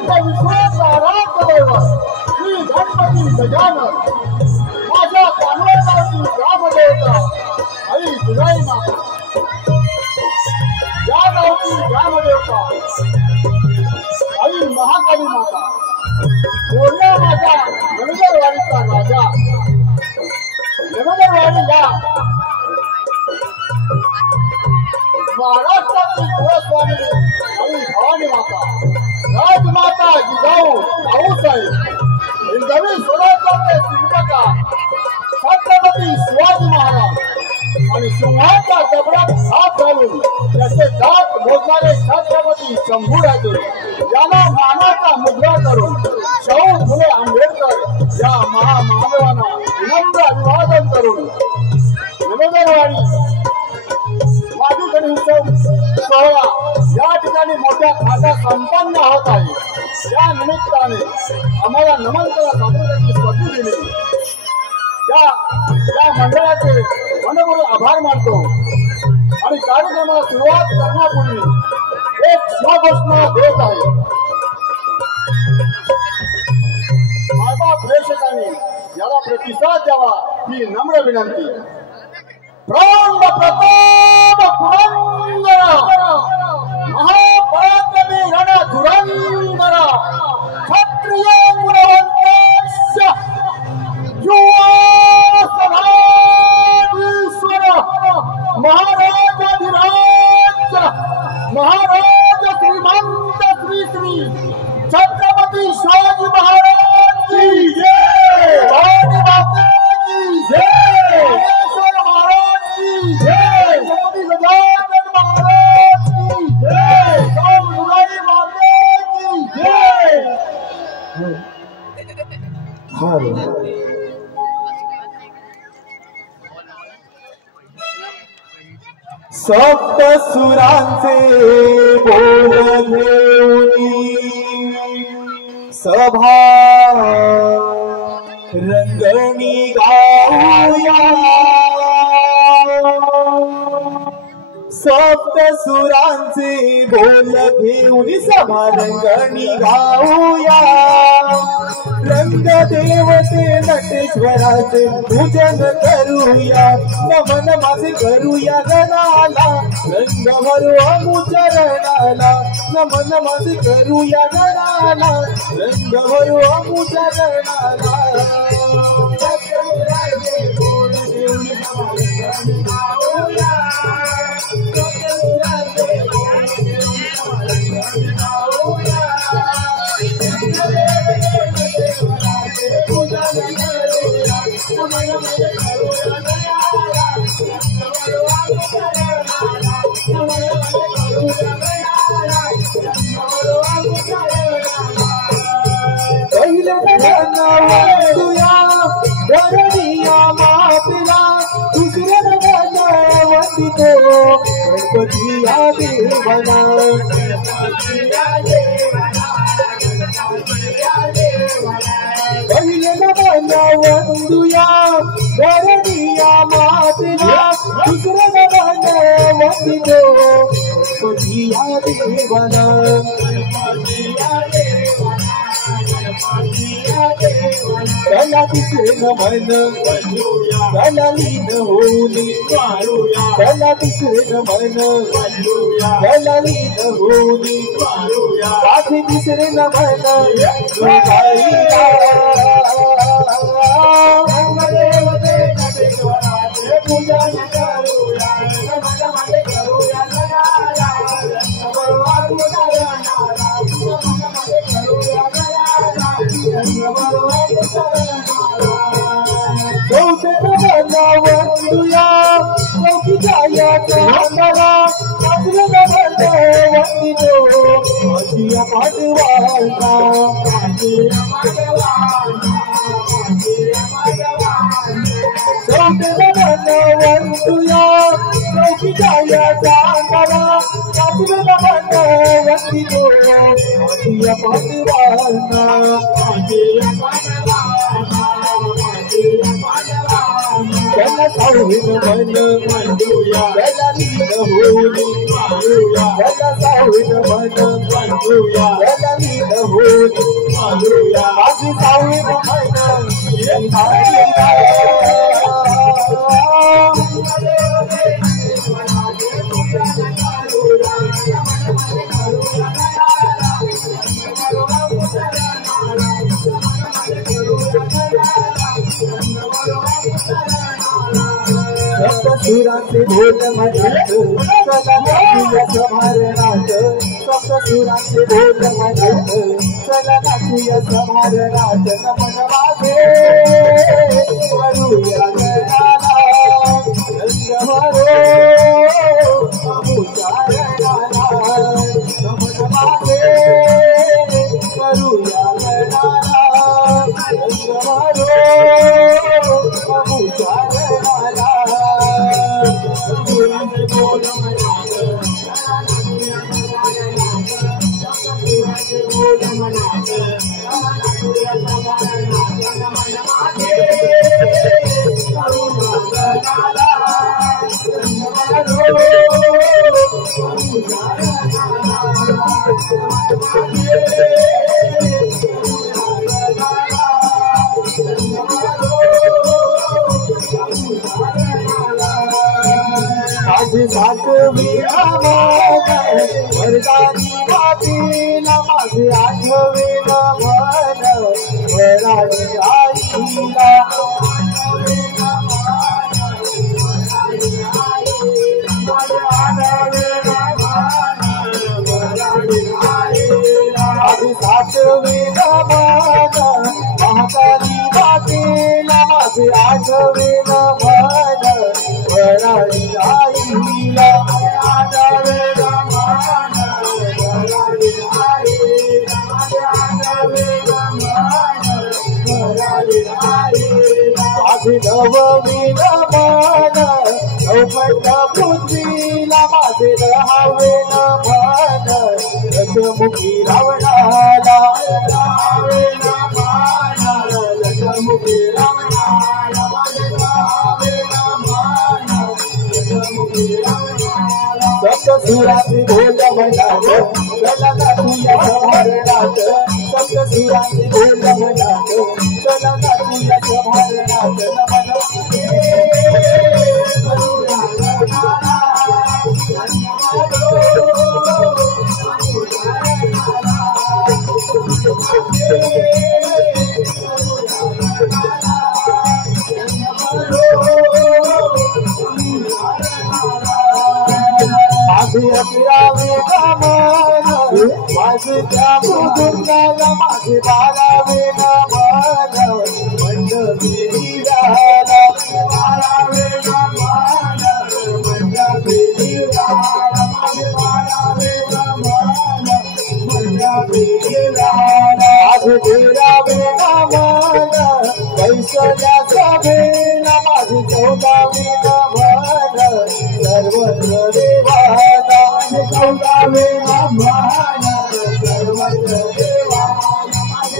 विश्वासाराध्यदेव श्री गणपती गजानन माझ्या कानवराची ग्रामदेवता आई तुझाई माता या गावची ग्रामदेवता आई महाकाली माता बोलल्या माझ्या नवदरवाडीचा राजा नवदरवाडी या महाराष्ट्राची कुलस्वामिनी आई भवानी माता राजमाता जिजाऊ आऊसाहेब हिंदवी स्वराज्याचे शिल्पकार छत्रपती शिवाजी महाराज आणि सिंहाच्या दगडात हात घालून त्याचे दात मोजणारे छत्रपती शंभूराजे यांना मानाचा मुद्रा करून शाहू फुले आंबेडकर या महामानवांना विनम्र अभिवादन करून नवदरवाडी माजी गणेशोत्सव सोहळा या ठिकाणी मोठ्या थाटात संपन्न होत आहे। या निमित्ताने आम्हाला नमन करा सादराची संधी दिली त्या मंडळाचे मनपूर्वक आभार मानतो आणि कार्यक्रमाला सुरुवात करण्यापूर्वी एक स्वघोषणा देत आहे। माझ्या प्रेक्षकांनी याला प्रतिसाद द्यावा ही नम्र विनंती। प्रौढ प्रताप पुरंदर महापराक्रमी रणधुरंदर क्षत्रिय कुलवंतेश युवा समाधीश्वर महाराजाधिराज महाराज श्रीमंत श्री श्री छत्रपती शिवाजी महाराज की जय भवानी माता की जय सप्त सुरांचे बोल घेऊनी सभा रंगणी गाऊया सप्त सुरांचे बोल घेऊन सभा रंगणी गाऊया रंग देवते नटेश्वराचे पूजन करूया नमन माझे करूया गणाला रंग भरू अमुचरणाला नमन माझे करूया गणाला रंग भरू अमुचरणाला गणपती या देवाला पहिले नमना वंदुया धरणीया मातेला दुसरं नमना वंदितो गणपती या देवाला त्याला तिसरे नमन त्याला लीन होऊनी त्याला तिसरे नमन त्याला लीन होऊनी काठी तिसरे नमन पूजन करूया वंदुया जाया चांदरा वंदितो अजिया पाटवाला वंदुया जाया चांदरा वंदितो अजिया पाटवाला त्याला सावळीन मन त्याला लीन होऊन मानूया त्याला सावळीन मन मानूया त्याला लीन होऊन मानूया माझी सावळीन मन सप्तसुरांचे बोल मनात चला नाचूया समारणात सप्तसुरांचे बोल मनात चला नाचूया समारणात नमन माझे करूया गणाला रंग भरो अमुच्या रंगाला नमन माझे करूया गणाला रंग भरो अमुच्या रंगाला माझी सातवी अमोल वरदानी मातीला माझी आठवी मन वराडी आईला माझी सातवी मन महाकाली मातीला माझी आठवी मन वराडी आईला माझी नववी मन नवपट पृथ्वीला माझे रहावे मन दशमुखी रावणाला दशमुखी रावणाला सप्तसुरांचे बोल मनात चला नाचूया समारणात सप्तसुरांचे बोल मनात चला नाचूया समारणात नमन माझी अकरावी मन माझी त्या मृदुंगाला माझी 12वी मन मंडपी राला 12वी मन मंडपी राला माझी 12वी मन मंडपी राला माझी 13वी मन कैसल्या सभेला माझी 14वी मन सर्वत्र देवाला 14वी मन सर्वत्र देवाला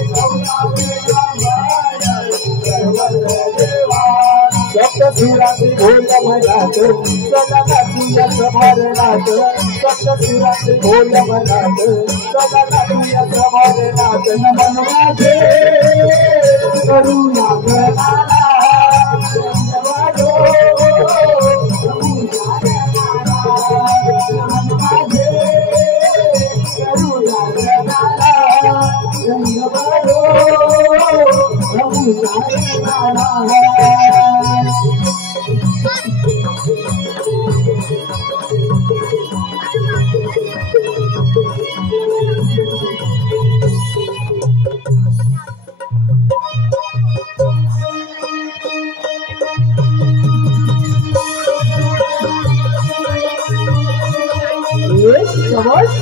14वी मन सर्वत्र देवाला सप्तसुरांचे बोल मनात चला नाचूया समारणात सप्तसुरांचे बोल मनात चला नाचूया समारणात नमन माझे करूया गणाला शाबाश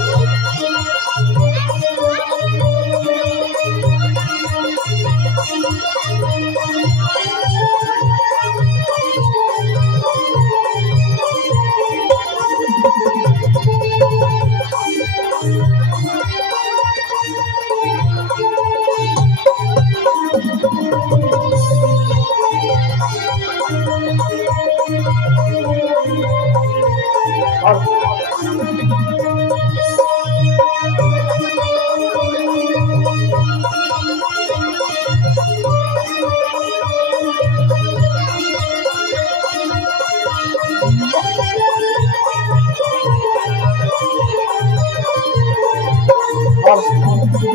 धन्यवाद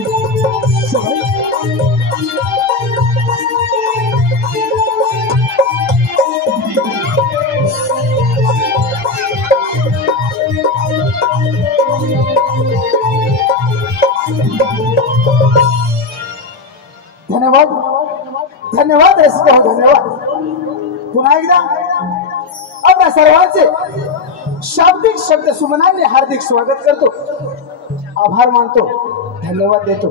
धन्यवाद रसिक हो, धन्यवाद। पुन्हा एकदा आपल्या सर्वांचे शाब्दिक शब्द सुमनांनी हार्दिक स्वागत करतो, आभार मानतो, धन्यवाद देतो।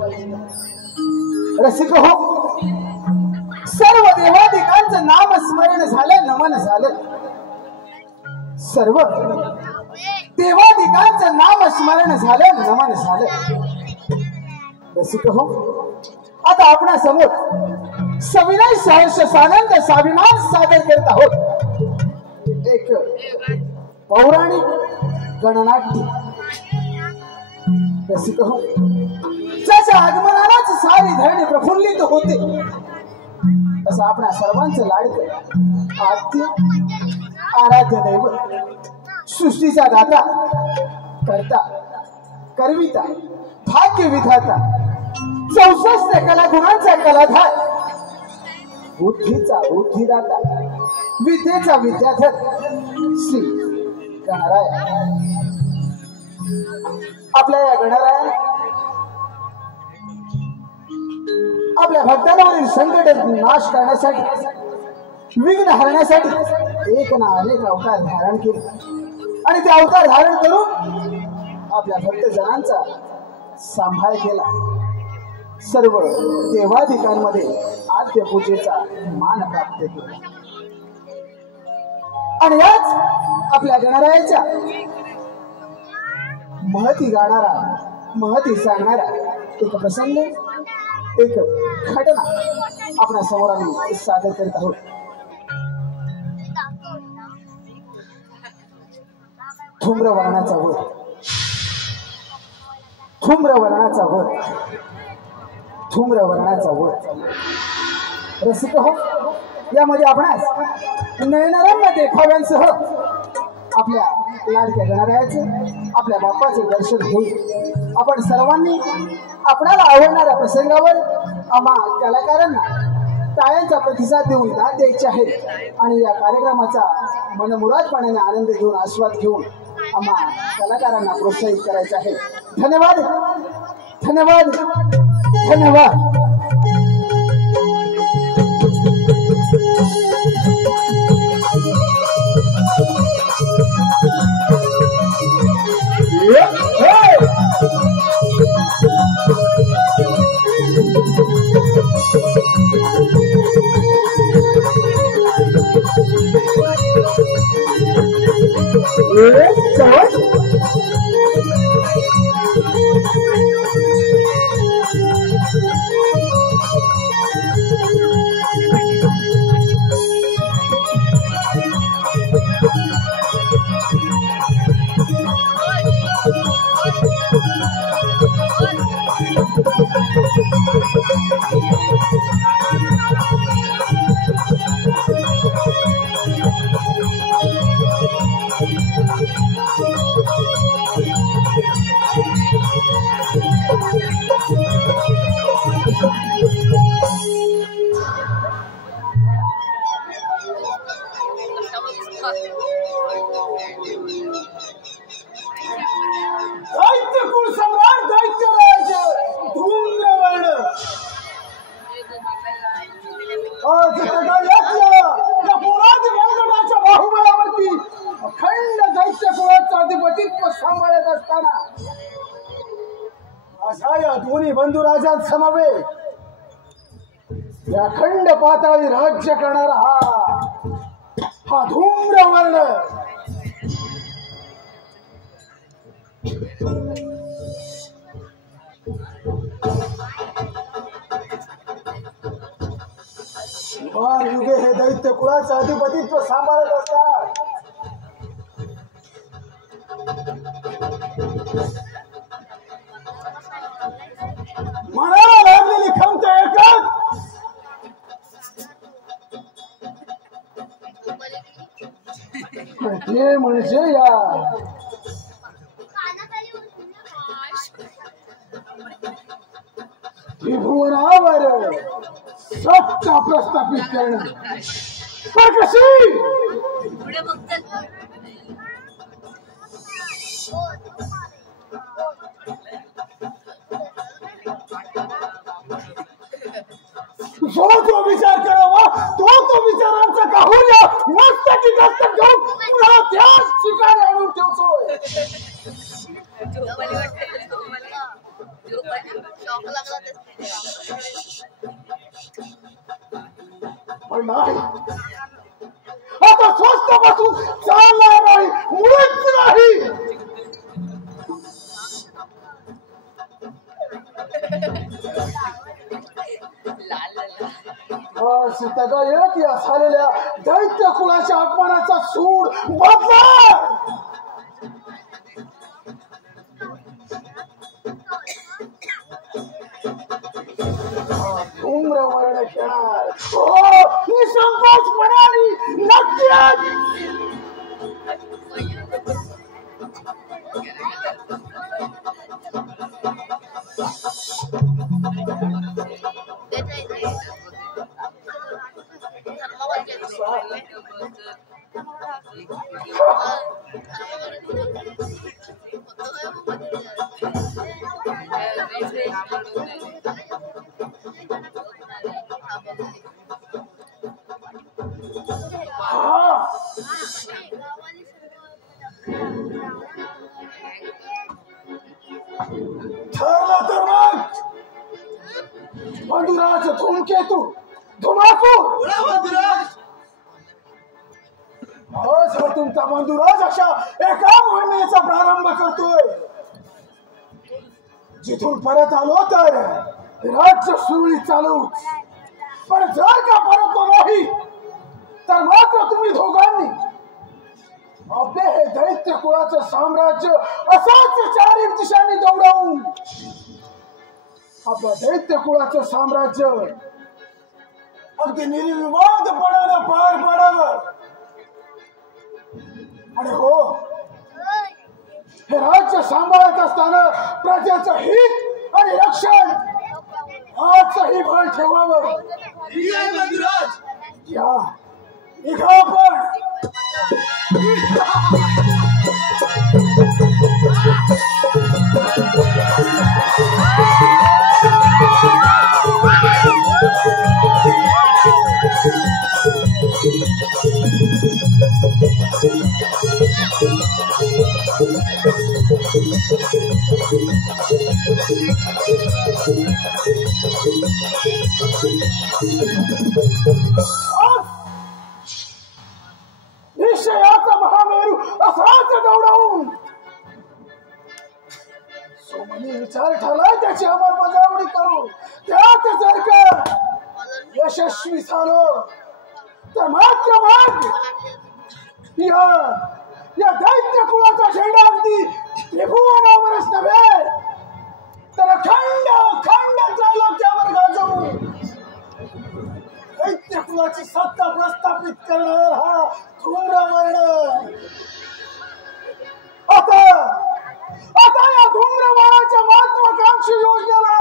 रसिक हो, सर्व देवादिकांचं नामस्मरण झालं, नमन झालं। सर्व देवादिकांचं नामस्मरण झालं, नमन झालं। रसिक हो, आता आपणा समोर सविनय सहर्ष सानंद स्वाभिमान सादर करत आहोत। एक पौराणिक गणनाट्य। रसिक हो, ज्याच्या आगमनालाच सारी धरणी प्रफुल्लित होते, असं आपणा सर्वांचं लाडकं आद्य आराध्य दैवत, सृष्टीचा दाता, करता, करविता, भाग्य विधाता, 64 कलागुणांचा कलाधार, बुद्धीचा बुद्धिदाता, विद्येचा विद्याधर श्री गणराय। आपल्या या गणरायाने आपल्या भक्तांवरील संकट नाश करण्यासाठी, विघ्न हरण्यासाठी एक ना अनेक अवतार धारण केले आणि ते अवतार धारण करून आपल्या भक्तजनांचा सांभाळ केला। सर्व देवाधिकांमध्ये आद्य पूजेचा मान प्राप्त केला आणि आज आपल्या गणरायाच्या महती गाणारा, महती सांगणारा एक प्रसंग, एक घटना आपल्या समोर आम्ही सादर करीत आहोत। धूम्रवर्णाचा वर, धूम्रवर्णाचा वर, धूम्रवर्णाचा वर। रसिक हो, यामध्ये आपणास नयनरम्य देखाव्यांसह आपल्या लाडक्या गणरायाचे, आपल्या बाप्पाचे दर्शन होईल। आपण सर्वांनी आपणाला आवडणाऱ्या प्रसंगावर आम्हा कलाकारांना टाळ्यांचा प्रतिसाद देऊन दाद द्यायचे आहे आणि या कार्यक्रमाचा मनमुरादपणाने आनंद घेऊन, आस्वाद घेऊन आम्हा कलाकारांना प्रोत्साहित करायचे आहे। धन्यवाद धन्यवाद धन्यवाद। दोन्ही बंधुराजांसमवेत या खंड पाताळी राज्य करणारा हा धूम्रवर्ण युगे हे दैत्य कुळाचं अधिपतित्व सांभाळत असतात। मनाला लागलेली खंत एकच, ते म्हणजे या त्रिभुवनावर सत्ता प्रस्थापित करणं पण कशी जो तो विचार करावा तो विचारांचा काहुल्या मस्तकी दस्तक घेऊन पुन्हा त्याच ठिकाणी आणून ठेवतोय पण नाही आता स्वस्त बसून चालणार नाही मुळीच नाही सीतागायक या झालेल्या दैत्य कुळाच्या अपमानाचा सूड बदला धूम्रवर्ण खेळणार ही संकोच म्हणाली नक्कीच ठरलं तर मग बंधुराज धूमकेतू धुमाकू आज हा तुमचा बंधुराज अशा एका मोहिमेचा प्रारंभ करतोय जिथून परत आलो तर राज्य सुरळीत चालूच पण जर का परत नाही तर मात्र तुम्ही दोघांनी आपले हे दैत्य कुळाचं साम्राज्य असाच चारी दिशांनी दौडवून आपल्या दैत्य कुळाचं साम्राज्य अगदी निर्विवादपणानं पार पाडावं आणि हो हे राज्य सांभाळत असताना प्रजेचं हित आणि रक्षण आजही भान ठेवावं या निघा आपण निश्चयाचा महामेरू असाच दौडवून सोमनी विचार ठरलाय त्याची अंमलबजावणी करू त्यात जर का यशस्वी झालो तर मात्र मग या दैत्य कुळाचा झेंडा अगदी त्रिभुवनावरच नव्हे तर खंड खंड त्रैलोक्यावर गाजवून दैत्य कुळाची सत्ता प्रस्थापित करणार हा धूम्रवर्ण आता या धूम्रवनाच्या महत्वाकांक्षी योजनेला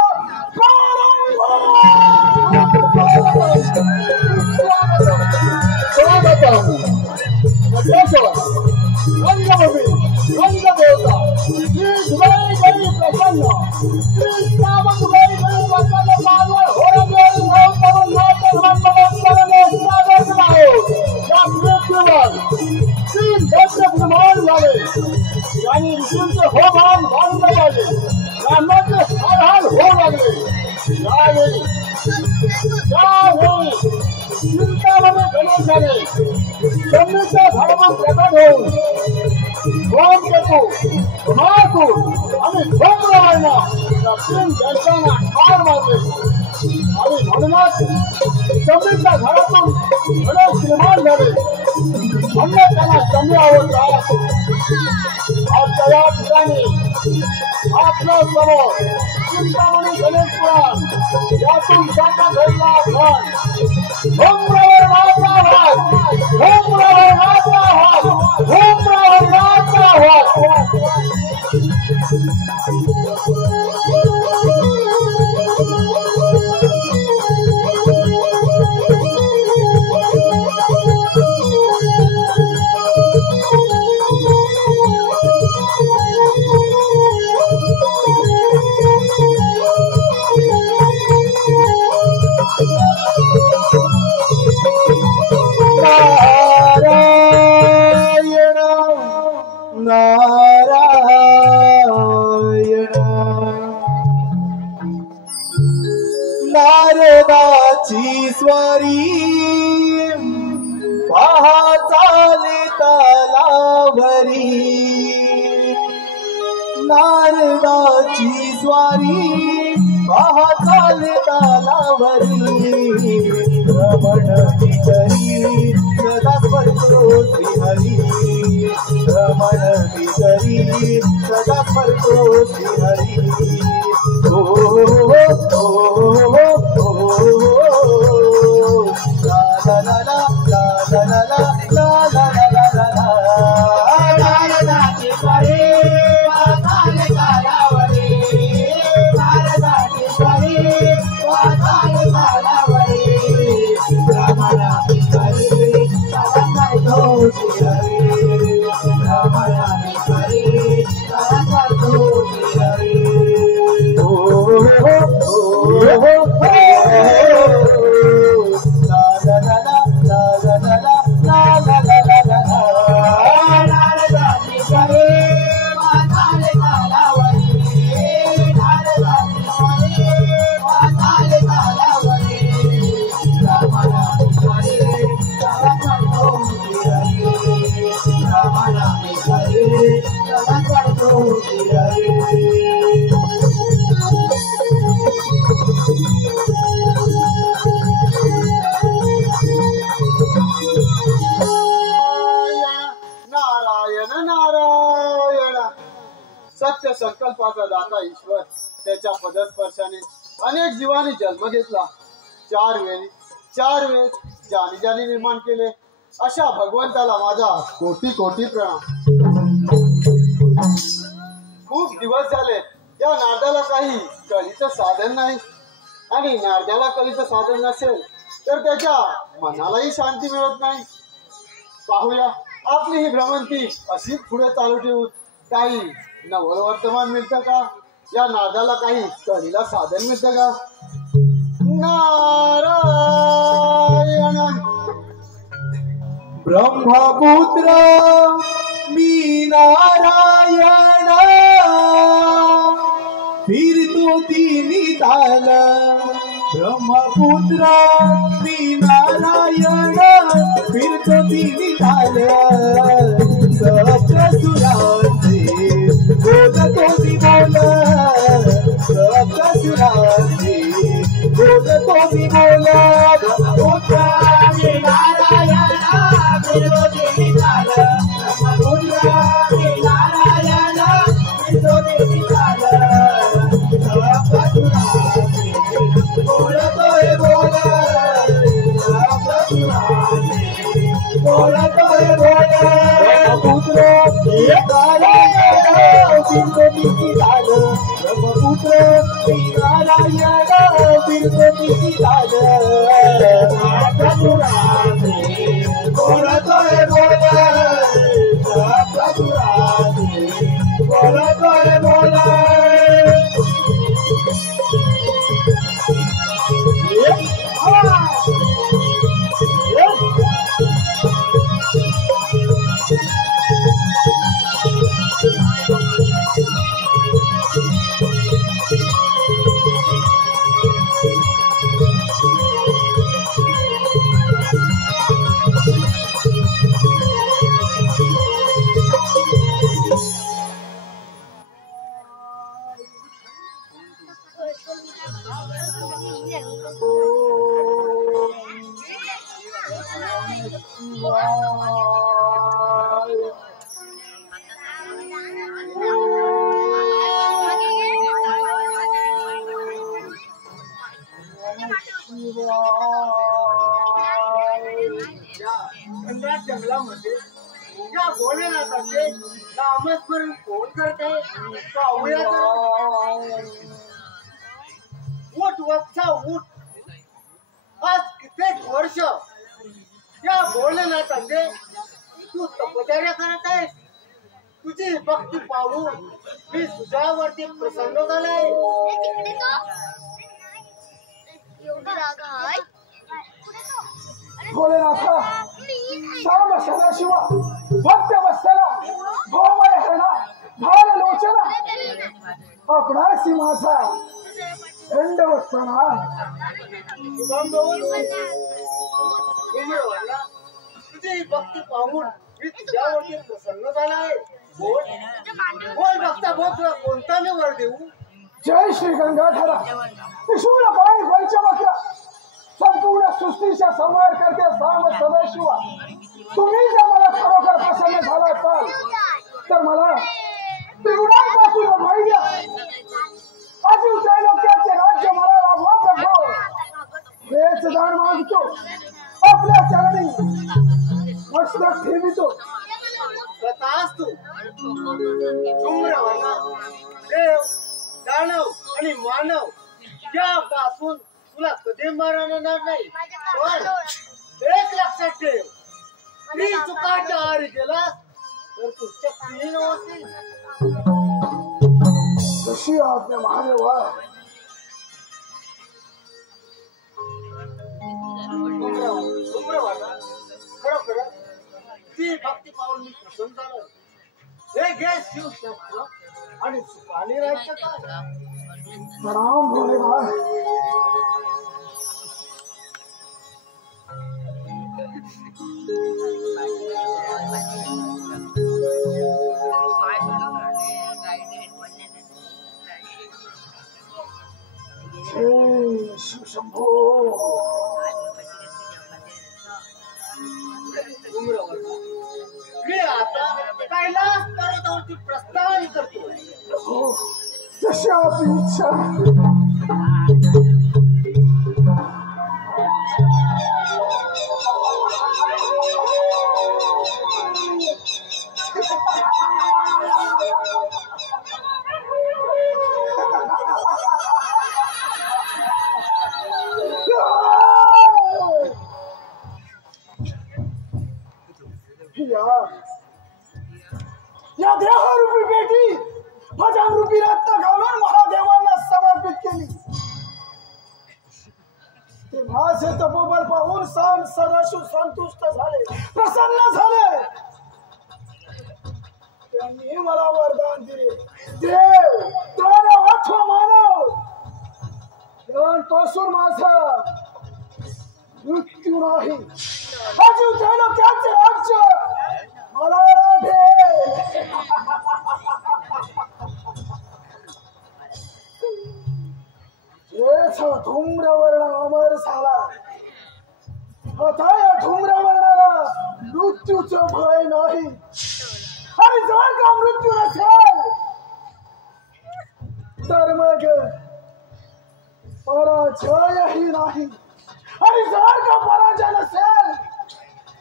ऋषींचे होमान बांधले पाहिजे रामाचे हाल होऊ लागले यावेळी चिंतामध्ये गणेश झाले जमिनीच्या झाडावर प्रकट होऊन धूमकेतू धुमाकूळ आणि धूम्रवर्ण या तीन दैत्यांना ठार मारले आणि म्हणूनच जमिनीच्या झाडातून गणेश निर्माण झाले म्हणून त्यांना कमी आवडतात आज या ठिकाणी आपल्या समोर चिंतामणी गणेश पुराण यातून साचा घडला पण धूम्रवर्णाचा वाद धूम्रवर्णाचा वाद धूम्रवर्णाचा वाद नारदाची स्वारी पहा चाले तलावरी नारदाची स्वारी पहा चाले तलावरी रमण करी सदा स्मरतो श्रीहरी रमण करी सदा स्मरतो श्रीहरी ओ ला ला ला ला ला ला ला ला ला ला ला नारदाची स्वारी वाचाले तलावरी नारदाची स्वारी वाचाले तलावरी रमणा करी सदा स्मरतो श्रीहरी रमणा करी सदा स्मरतो श्रीहरी सत्य संकल्पाचा दाता ईश्वर त्याच्या पदस्पर्शाने अनेक जीवांनी जन्म घेतला चार वेळेस ज्याने ज्याने निर्माण केले अशा भगवंताला माझा कोटी कोटी प्रणाम। खूप दिवस झाले या नारदाला काही कलीचं साधन नाही आणि नारदाला कलीचं साधन नसेल तर त्याच्या मनालाही शांती मिळत नाही। पाहूया आपली ही भ्रमंती अशीच पुढे चालू ठेवून काही नववर्तमान मिळतं का या नारदाला काही कलीला साधन मिळतं का। नारायण ब्रह्मपुत्र मी नारायण फिरतो तिन्ही ताल ब्रह्मपुत्र मी नारायण फिरतो तिन्ही ताल सप्तसुरांचे बोलतो मी बोल सप्तसुरांचे बोलतो मी बोल ब्रह्मपुत्र मी नारायण फिरतो तिन्ही ताल ब्रह्मपुत्र मी नारायण फिरतो तिन्ही ताल सप्तसुरांचे बोलतोय बोल सप्तसुरांचे बोलतोय बोल ब्रह्मपुत्र नारायण फिरतो तिन्ही ताल ब्रह्मपुत्र नारायण फिरतो तिन्ही ताल सप्तसुरांचे बोलतोय बोल सप्तसुरांचे बोलतोय बोल जंगलामध्ये या भोलेनाथाचे नामस्मरण कोण करते पाहूया उठ वत्सा उठ आज कित्येक वर्ष या भोलेनाथाचे तू तपश्चर्या करत आहेस तुझी भक्ती पाहून मी तुझ्यावरती प्रसन्न झालाय भोलेनाथा श्याम सदाशिवा भक्त वत्सला भोमय हरणा भाल लोचना आपणासी माझा दंडवत प्रणाम. तुझी भक्ती पाहून मी तुझ्यावरती प्रसन्न झाला आहे. बोल बघता बोल, तुला कोणता मी वर देऊ? जय श्री गंगाधरा. त्रिशूल पाणी पंचमख्य संपूर्ण सृष्टीचा संहार करते साम सदाशिवा. तुम्ही जर मला खरोखर प्रसन्न झाला असाल तर मला त्रिगुणांपासून भय द्या. अजून त्रैलोक्याचे राज्य मला लाभवा प्रभो. हेच दान मागतो, आपल्या चरणी मस्तक ठेवितो. तथास्तु. धूम्रवर्णा देव, दानव आणि मानव यापासून तुला कधी मरणार नाही. पण एक लक्षात ठेव, ती चुकाच्या आहारी गेलास तर तू शक्तीहीन होशील. जशी आज्ञा महादेवा. धूम्रवर्णा खरोखर ती भक्ती पाहून मी प्रसन्न झालो. हे घे शिवशस्त्र आणि सुखाने राहायचं काय. प्रणाम भोलेनाथ. जय शिवशंभो. मी आता कैलास पर्वतावरती प्रस्थान करतो. हो, जशी आपली इच्छा. या देहरूपी पेटी भजन रूपी रत्न घालून महादेवांना समर्पित केली. ते माझे तपोबल पाहून साम सदाशिव संतुष्ट झाले, प्रसन्न झाले. त्यांनी मला वरदान दिले. देव, दानव अथवा मानव यांपासून माझा मृत्यू नाही. अजून त्रैलोक्याचे राज्य मला राधे. हेच धूम्रवर्ण अमर झाला. आता या धूम्रवर्णाला मृत्यूचं भय नाही. आणि जर का मृत्यू नसेल तर मग पराजयही नाही. आणि जर का पराजय नसेल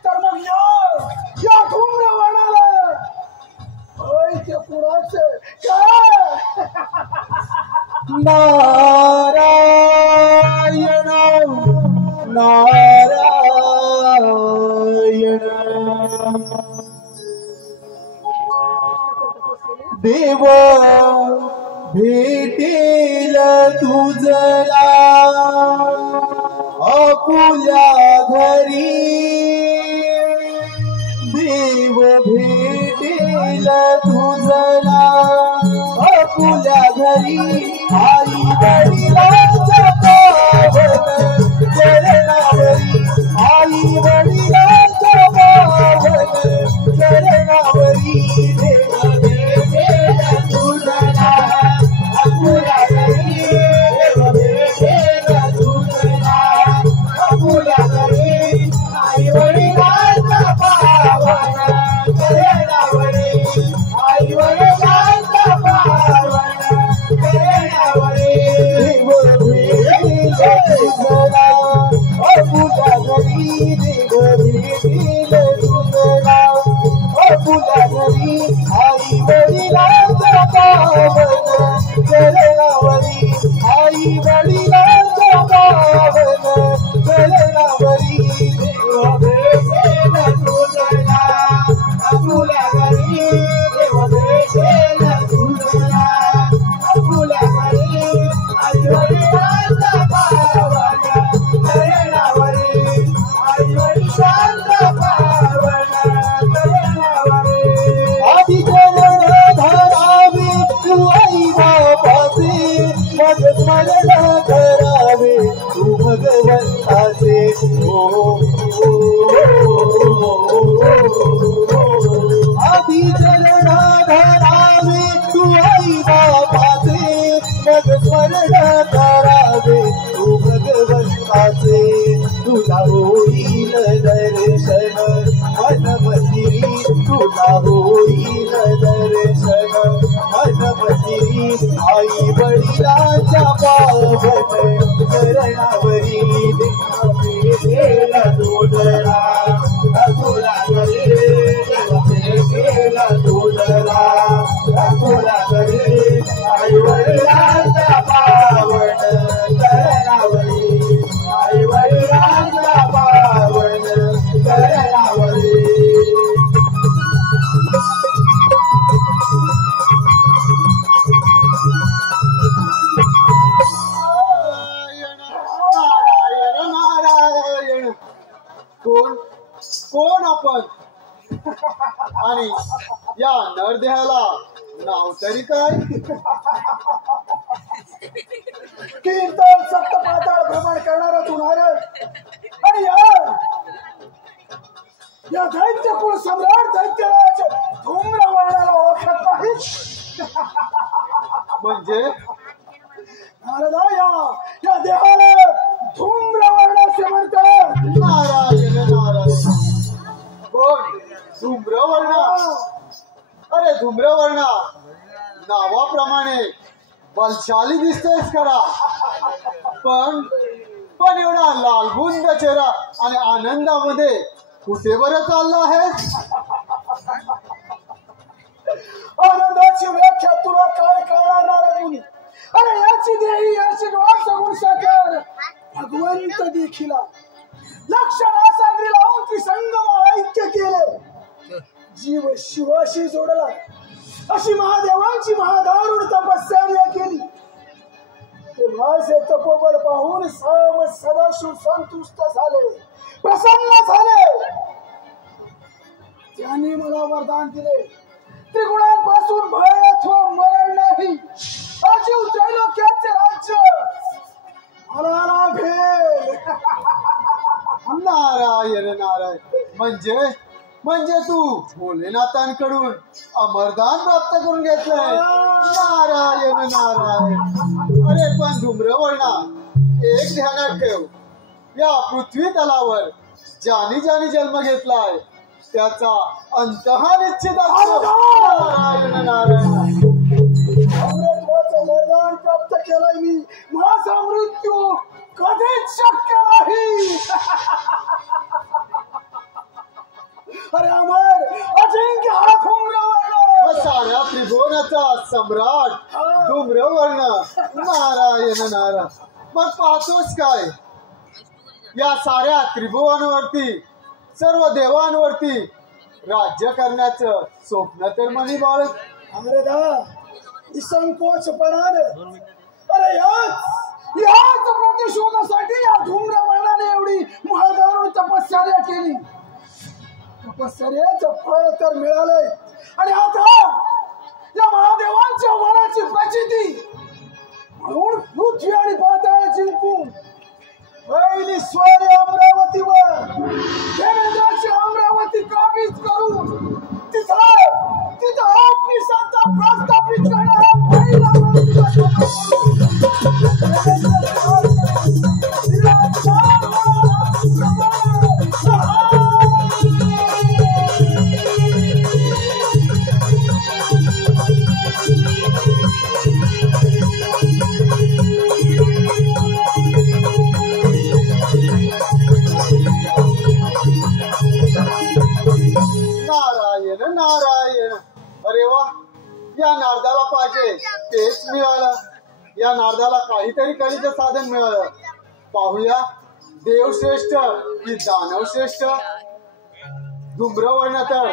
तर मग या धूम्रवर्णाला ऐक्य कुणाचे काय. नारायण नारायण. देव भेटेल तुझला आपुल्या घरी. देव भेटेल तुझला आपुल्या घरी. आई वडिलांच्या पावन चरणावरी. आई वडिलांच्या पावन चरणावरी. देव भेटेल तुझला आपुल्या घरी. देव भेटेल तुझला आपुल्या घरी. आई वडिलांच्या पावन चरणावरी. आई वडिलांच्या पावन चरणावरी. भगवंताचे आधी चरणा धरावे तू आई बाबाचे मग स्मरण करावे तू भगवंताचे तुला होईल दर्शन मन मंदिरी तुला होईल दर्शन मन मंदिरी आई वडिलांच्या पावन चरणावरी केला दोडला तुला केला दोडला तुला आई वडिलांच्या पावन चरणावरी आई वडिलांच्या पावन चरणावरी कोण आपण आणि या नरदेहाला नाव तरी काय कीर्तन सप्त पाताळ भ्रमण करणारा तू नारद आणि या दैत्य कुळ सम्राट दैत्यराज धूम्रवर्णाला ओळखत नाहीत म्हणजे नारदा या देहाला धूम्रवर्ण असे म्हणतात नारायण नारायण कोण धूम्रवर्ण अरे धूम्रवर्ण नावाप्रमाणे बलशाली दिसतोयस खरा पण एवढा लालबुंद चेहरा आणि आनंदामध्ये कुठे बरं चालला आहेस आनंदाची व्याख्या तुला काय कळणार नारद मुनी अरे याची देही याची सगुण साकार भगवंत देखील लक्ष नासागरी लावून ती संगम ऐक्य केले जीव शिवाशी जोडला अशी महादेवांची महादारुण तपस्या केली ते माझे तपोबल पाहून साम सदाशिव संतुष्ट झाले प्रसन्न झाले त्यांनी मला वरदान दिले त्रिगुणांपासून भय अथवा मरण नाही अजीव त्रैलोक्याचे राज्य मला लाभेल नारायण नारायण म्हणजे तू भोलेनाथांकडून अमरदान प्राप्त करून घेतलंय नारायण नारायण अरे पण धूम्रवर्णा एक ध्यानात ठेव या पृथ्वी तलावर ज्यानी जन्म घेतलाय त्याचा अंत हा निश्चित असतो नारायण नारायण अमृतत्वाचं वरदान प्राप्त केलंय मी माझा मृत्यू कधीच शक्य नाही अरे अमर अजिंक्य हा धूम्रवर्ण साऱ्या त्रिभुवनाचा सम्राट धूम्रवर्ण नारायण नारायण मग पाहतोस काय या साऱ्या त्रिभुवनावरती सर्व देवांवरती राज्य करण्याचं स्वप्न तर मनी बाळग अरे दा निसंकोचपणाने अरे याच प्रतिशोधासाठी या धूम्रवर्णाने एवढी महादारुण तपश्चर्या केली तपश्चर्याचं फळ तर मिळालंय आणि आता या महादेवांच्या वराची प्रचिती म्हणून पृथ्वी आणि पाताळ जिंकून पहिली स्वारी अमरावतीवर देवेंद्राची अमरावती काबीज करून तिथं आपली सत्ता प्रस्थापित करणारा पहिला नारायण नारायण अरे वा या नारदाला पाहिजे तेच मिळालं या नारदाला काहीतरी कळीचं साधन मिळालं पाहूया देवश्रेष्ठ की दानवश्रेष्ठ धूम्रवर्ण तर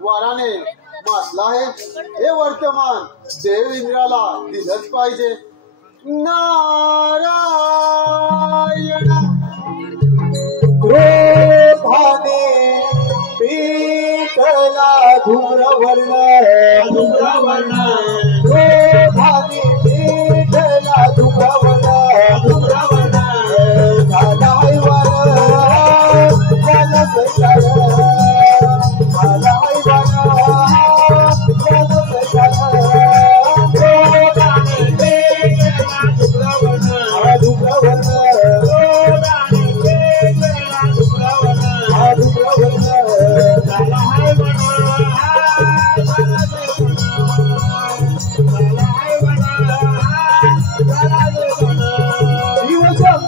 वाराने मातला आहे हे वर्तमान देव इंद्राला दिलंच पाहिजे नारायण क्रोधाने पीठला धूम्रवर्ण क्रोधाने पीठला धूम्रवर्ण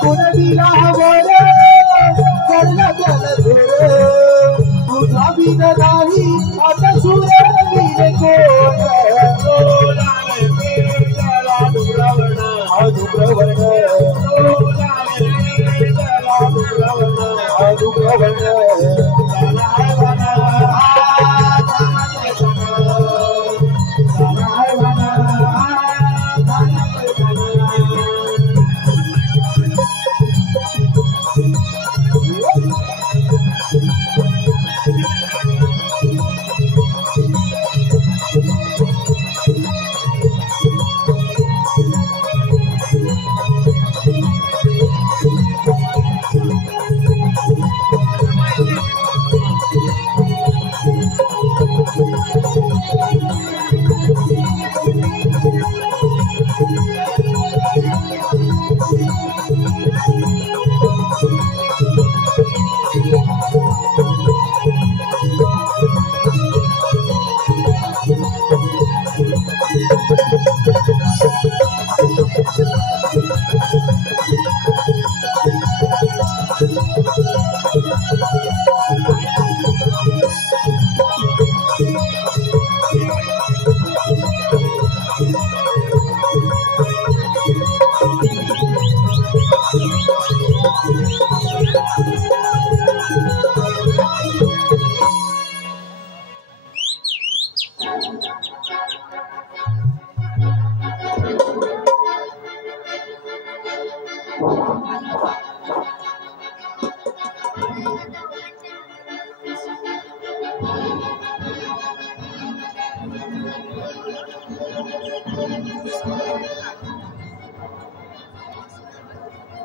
कोण दिला वर करला त्याला धोर तुझा बिन नाही आता सुर बिन कोण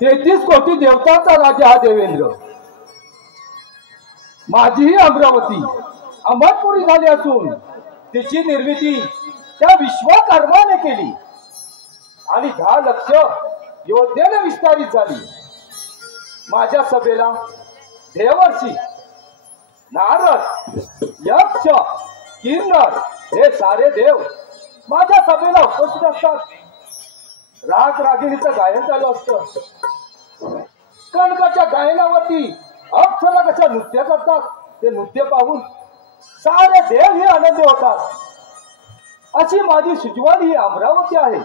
तेहतीस कोटी देवतांचा राजा हा देवेंद्र. माझीही अमरावती अमरपुरी झाली असून तिची निर्मिती त्या विश्वकर्माने केली आणि 10 लक्ष योद्धेने विस्तारित झाली. माझ्या सभेला देवर्षी नारद यक्ष किन्नर हे सारे देव माझ्या सभेला उपस्थित असतात. राग रागिणीचं गायन चालू असतं. कणकाच्या गायनावरती अप्सरा कशा नृत्य करतात ते नृत्य पाहून सारे देव हे आनंदी होतात. अशी माझी सुजवाल ही अमरावती आहे.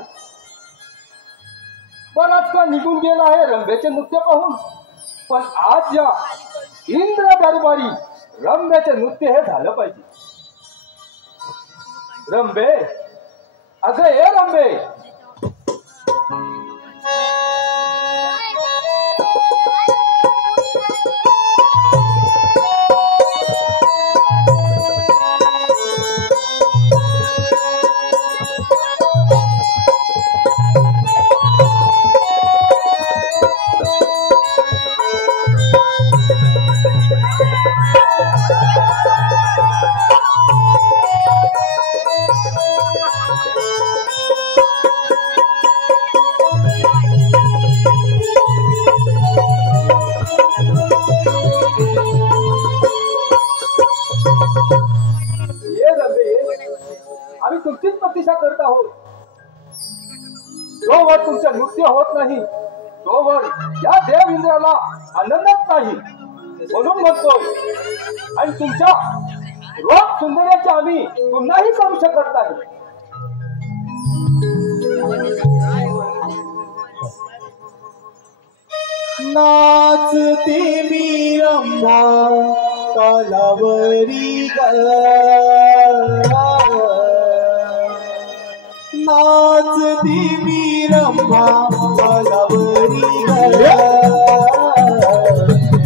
बराच काळ निघून गेला आहे रंभेचे नृत्य पाहून, पण आज या इंद्र दरबारी रंभेचे नृत्य हे झालं पाहिजे. रंभे, अगं ए रंभे, तुमचीच प्रतीक्षा करत आहोत. जोवर तुमचं नृत्य होत नाही तोवर या देव इंद्राला आनंदच नाही. म्हणून म्हणतोय आणि तुमच्या रोग सुंदर्याचे आम्ही पुन्हाही करू शकत नाही. नाचते मी रंभा तलावरी नाचते मी रंभा तलावरी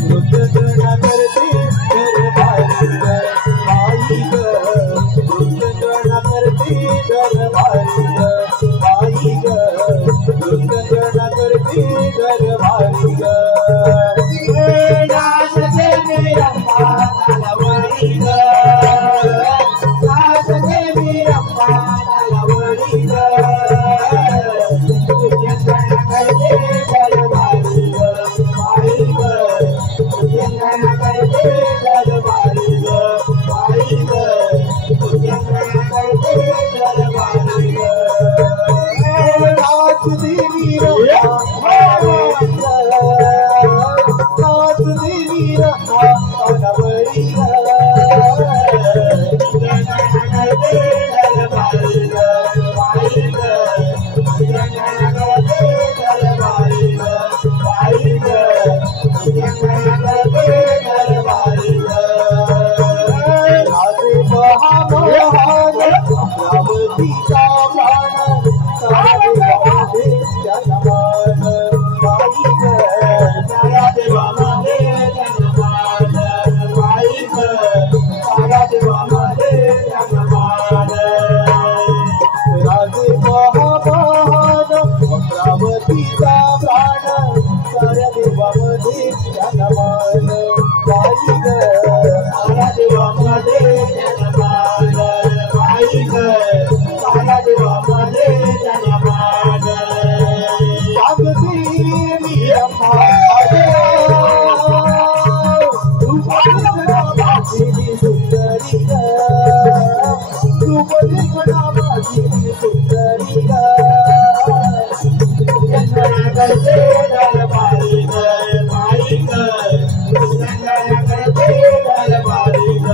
नृत्यगणा करते दरबारी आई ग नृत्यगणा करते दरबारी आई ग नृत्यगणा करते दरबारी नाचते मी रंभा तलावरी नाचते मी रंभा देवामध्ये जनमान बाई ग साऱ्या देवामध्ये जनमान बाई ग साऱ्या देवामध्ये जनमान जागती मी अम्मा तू माझी सुंदरी ग तू माझी सुंदरी ग करते दरबारी ग बाई ग करते दरबारी ग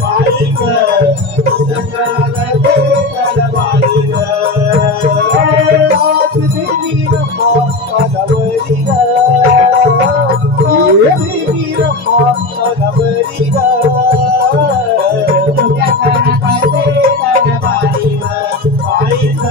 बाई ग करते दरबारी ग आज देवी रमा कनवरी ग देवी रमा कनवरी ग करते दरबारी ग बाई ग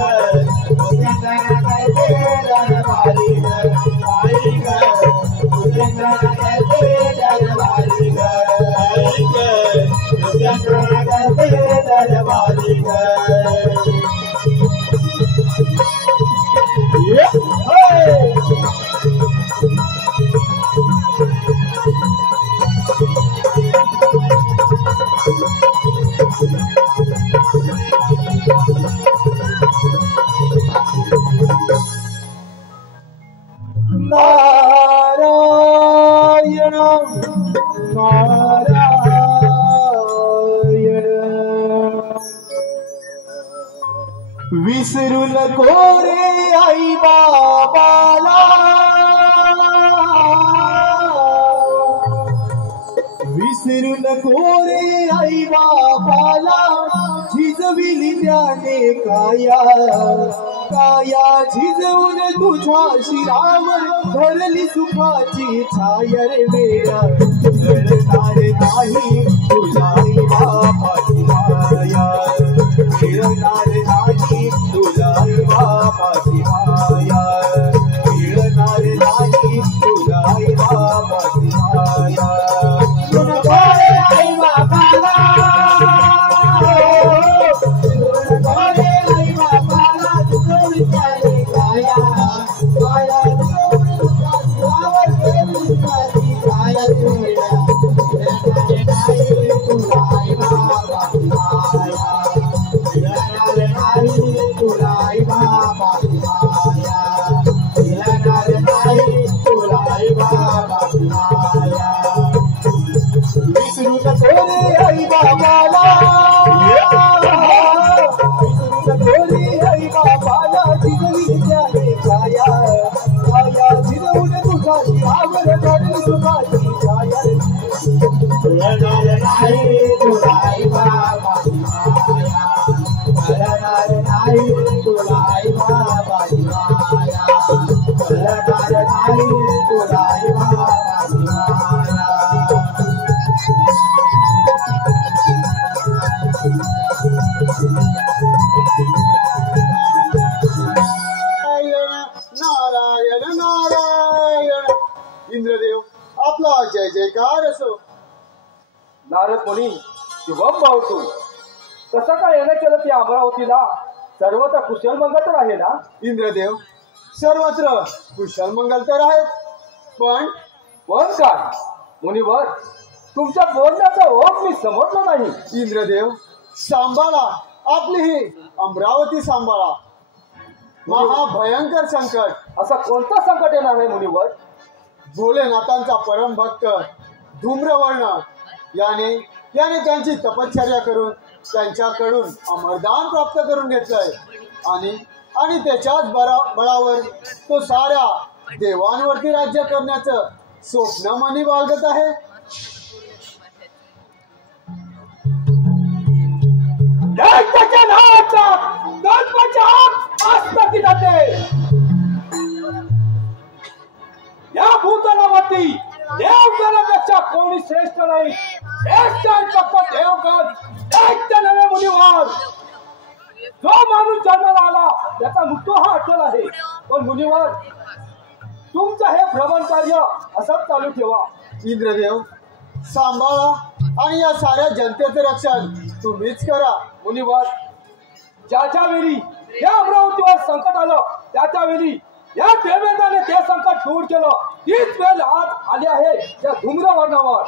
नारायण नारायण विसरू नको रे आई बाबाला विसरू नको रे आई बाबाला झिजविली त्याने काया काया झिजवून तुझ्या शिरावर धरली सुखाची छाया रे वेळा मिळणार नाही तुझ्या आई बाबाची माया मिळणार नाही तुझ्या आई बाबाची माया मिळणार नाही तुझ्या आई बाबाची माया आई बाबाला विसरू नको रे आई बाबाला विसरू नको रे आई बाबाला झिजवी त्याने काया काया झिजवून तुझ्या शिरावर धरली सुखाची छाया मिळणार नाही तुला आई बाबाची माया मिळणार नाही तुला आई बाबाची माया मिळणार नाही तुला आई बाबाची माया नारायण नारायण इंद्रदेव आपला जय जयकार असो. नारद मुनी शुभम भावतो कसं काय येणं केलं ते अमरावतीला सर्वत्र कुशल मंगल तर आहे ना? इंद्रदेव सर्वत्र कुशल मंगल तर आहेत पण काय मुनिवर तुमच्या बोलण्याचा ओघ मी समजलो नाही. इंद्रदेव सांभाळा आपली ही अमरावती सांभाळा. महाभयंकर संकट. असं कोणतं संकट येणार आहे मुनिवर? भोलेनाथांचा परम भक्त धूम्रवर्ण याने त्यांची तपश्चर्या करून त्यांच्याकडून अमरदान प्राप्त करून घेतलंय आणि त्याच्याच बळावर तो साऱ्या देवांवरती राज्य करण्याचं स्वप्न मनी बाळगत आहे. दैत्याच्या नावाचा गणपतीच्या आस्ताती जाते. या भूतलावरती देवगणापेक्षा कोणी श्रेष्ठ नाही. श्रेष्ठ फक्त देवगण दैत्य नव्हे मुनिवर. जो माणूस जन्माला आला त्याचा मृत्यू हा अटल आहे. पण मुनिवर तुमचं हे भ्रमण कार्य असंच चालू ठेवा. इंद्रदेव सांभाळा आणि या साऱ्या जनतेचं रक्षण तुम्हीच करा. मुनिवर ज्याच्या वेळी या अमरावतीवर संकट आलं त्याच्या वेळी या देवेंद्राने ते संकट दूर केलं. तीच वेळ आज आली आहे या धूम्रवर्णावर.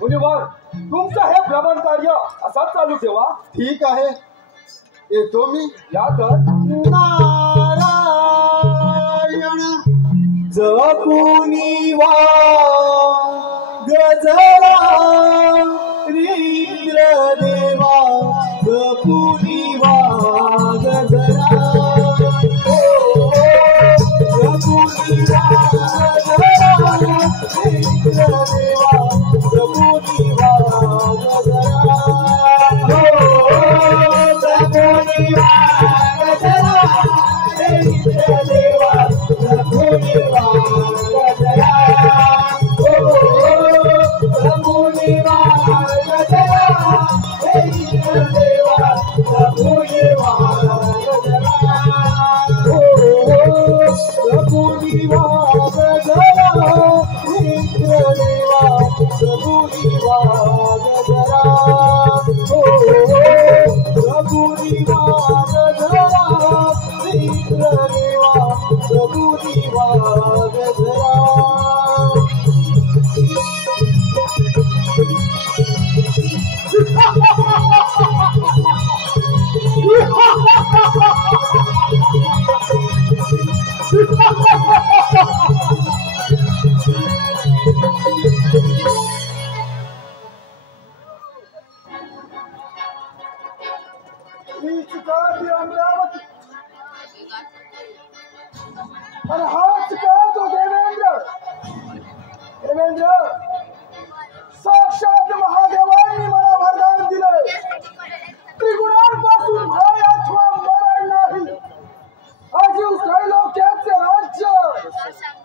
मुलीवर तुमचं हे भ्रमण कार्य असंच चालू ठेवा. ठीक आहे, येतो मी. या तर नारायण जपुनी वा गजरा इंद्र देवा जपुनी वा गजरा जपुनी वा गजरा इंद्र देवा जपुनी वा गजरा जपुनी वा गजरा इंद्र देवा जपुनी वा गजरा जपुनी वा गजरा इंद्र देवा जपुनी वा गजरा जपुनी वा गजरा इंद्र देवा जपुनी वा गजरा जपुनी वा गजरा इंद्र देवा जपुनी वा गजरा हीच का ती अमरावती आणि हाच का तो देवेंद्र. देवेंद्र, साक्षात महादेवांनी मला वरदान दिलं. त्रिगुणांपासून भय अथवा मरण नाही. अजीव त्रैलोक्याचे राज्य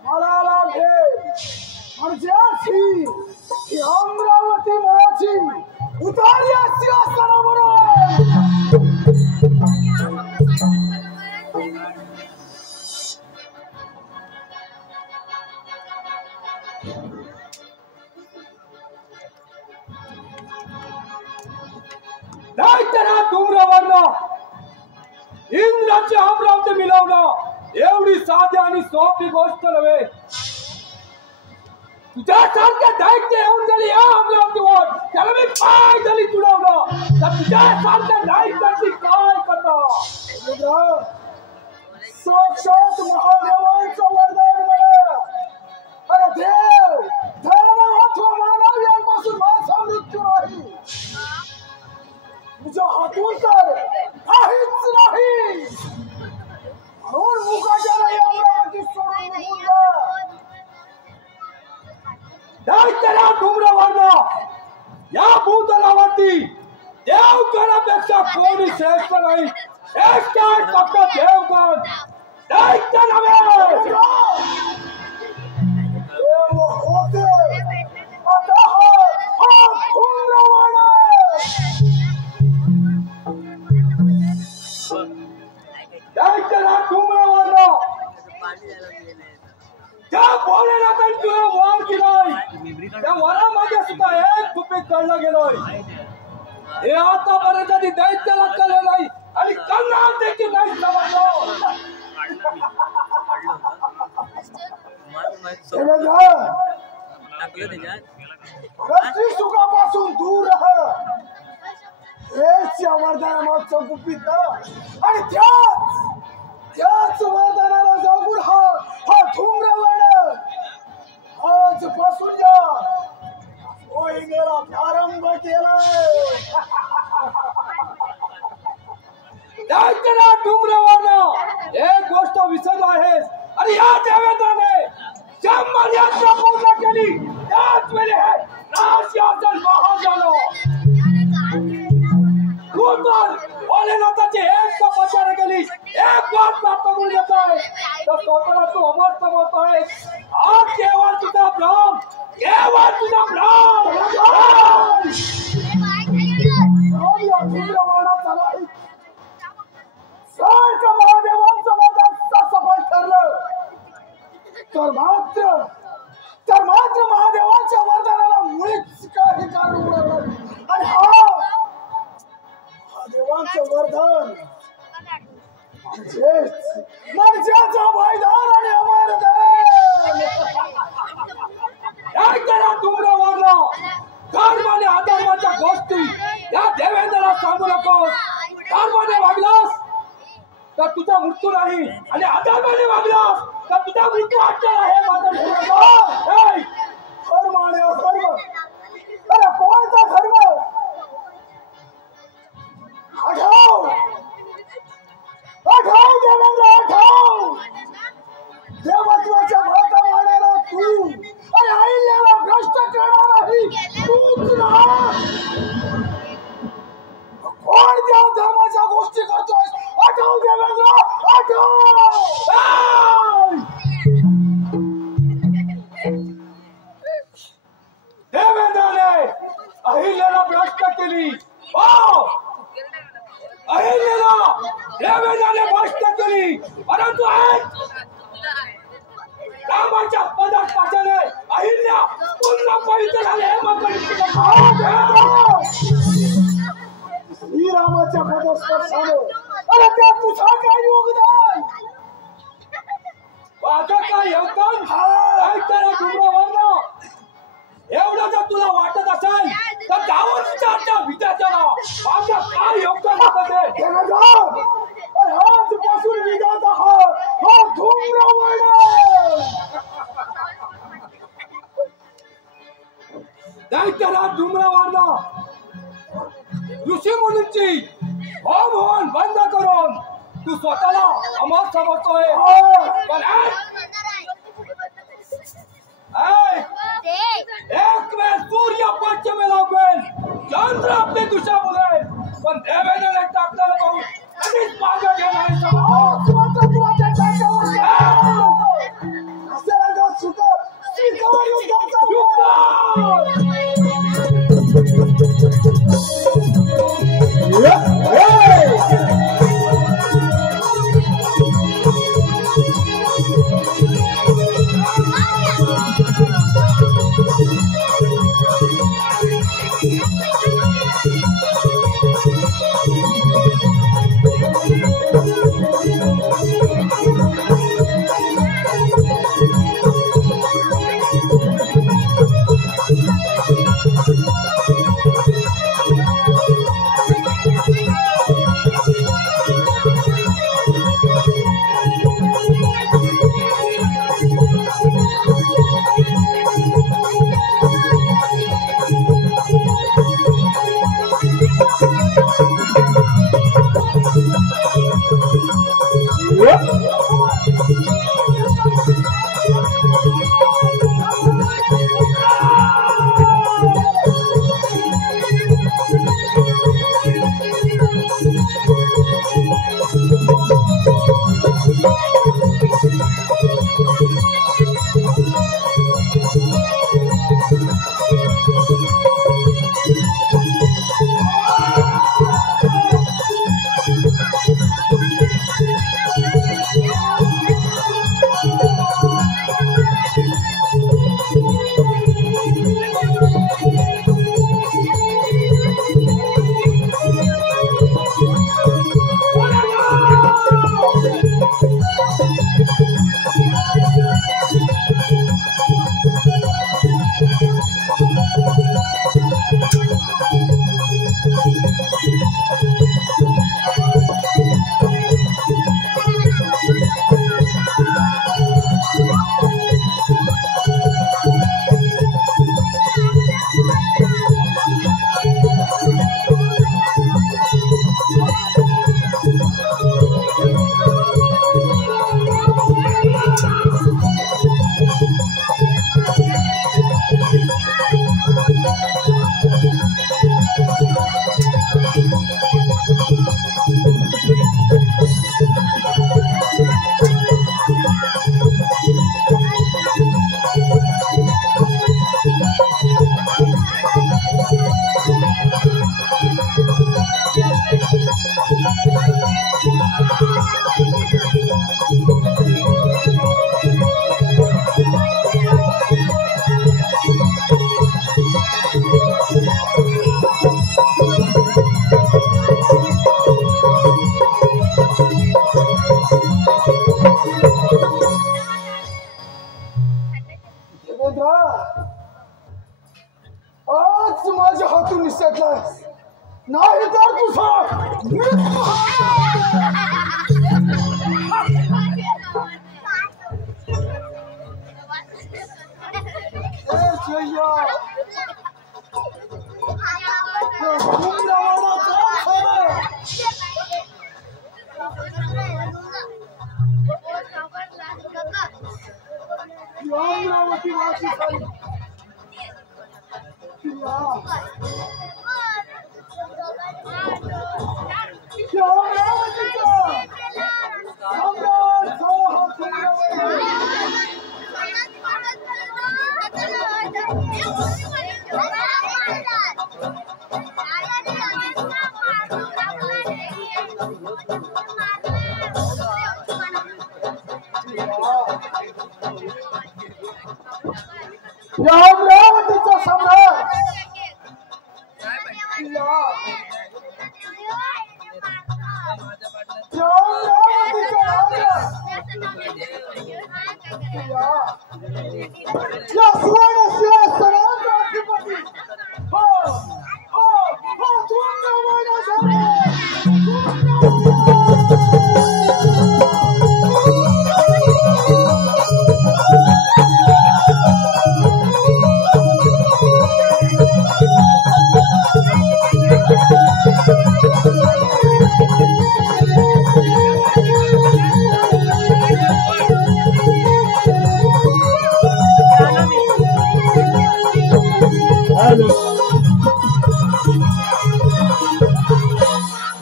मला लागेल. म्हणजे अशी ही अमरावती माझी उतारी सिंहासनावर. दैत्यरा धूम्रवर्ण इंद्राची अमरावती मिळवणं एवढी साधी आणि सोपी गोष्ट नव्हे. तुझ्यासारख्या दैत्य येऊन गेली या अमरावतीवर, त्याला मी पाय जरी तुडवलं तर तुझ्यासारख्या दैत्याची काय कथा. साक्षात महादेवांचं वरदान मला. अरे देव, दानव अथवा मानव यांपासून माझा मृत्यू नाही. तुझ्या हातून तर काहीच नाही. म्हणून मुकाट्याला या अमरावती सोडून निघून जा. दैत्यरा धूम्रवर्ण या भूतलावरती देवगणापेक्षा कोणी श्रेष्ठ नाही. एकटाच फक्त देवगण, दैत्य नव्हे. देव होते आता हा धूम्रवर्ण. दैत्यरा धूम्रवर्ण त्या भोलेनाथाने तुला वर दिलाय, त्या वरामध्ये सुद्धा एक गुपित कळलं गेलोय. हे आतापर्यंत ती दैत्याला कळलं नाही आणि कळणार देखील नाही समजलं. रस्ती सुखापासून दूर राह. हेच या वरदानामागचं गुपित आणि त्याच वरदानाला जाऊन हा धूम्रवर्ण आजपासून या मोहिमेला प्रारंभ केलाय. दैत्यरा धूम्रवर्ण एक गोष्ट विसरत आहेस आणि या देवेंद्राने ज्या मर्यादा पूर्ण केली त्याच वेळी हे राष्ट्रीय महान झालं. तू तर भोलेनाथाची एक तपस्या केली, एक बात प्राप्त करून घेतोय तर स्वतःला तू अमर समजतोय. हा केवळ तुझा भ्रम, केवळ तुझा भ्रम. या धूम्रवर्णाचा नाही, सारखं महादेवांचं वरदान सफल ठरलं तर मात्र महादेवांच्या वरदानाला मुळीच काही कारण उरलं नाही. आणि महादेवांचं वरदान म्हणजेच मर्जाचं मैदान आणि मृत्यू नाही आणि अधर्माने वागलास तर तुझा मृत्यू वाटणार आहे माझा धर्म आणि अधर्म, अरे कोणता धर्म? आठव आठव देवेंद्र, आठव. देवत्वाच्या भाता मारणारा तू आणि अहिल्याला भ्रष्ट करणाराही तूच ना. कोणत्या धर्माच्या गोष्टी करतोय? आठव देवेंद्र, आठव. देवेंद्राने अहिल्याला भ्रष्ट केली. अहिल्याला देवेंद्राने भ्रष्ट केली, परंतु रामाच्या पदार्थाने अहिल्या पुन्हा पवित्र झाले. श्रीरामाच्या पदस्पर्शाने अरे त्यात तुझा काय योगदान? माझं काय योगदान? काय त्याला डुमरावांना एवढं जर तुला वाटत असेल तर जाऊन विचारच्या विचाराला माझं काय योगदान होतं ते. आजपासून विधात आहात हा धूम्रवर्ण. दैत्याला डुमरावांना ऋषी मुनींची होम हवन बंद करून तू स्वतःला अमर समजतोय. पण एक वेळ सूर्य पश्चिमेला उगवेल, चंद्र आपली दिशा बोलेल, पण देवेंद्रने टाकलेलं पाहून कधीच मागे घेणार आज माझ्या हातून निसटलाय, नाही तर तुझा जय कुंभरावाचा खरं अमरावती वासी साई अमरावतीचा सम्राट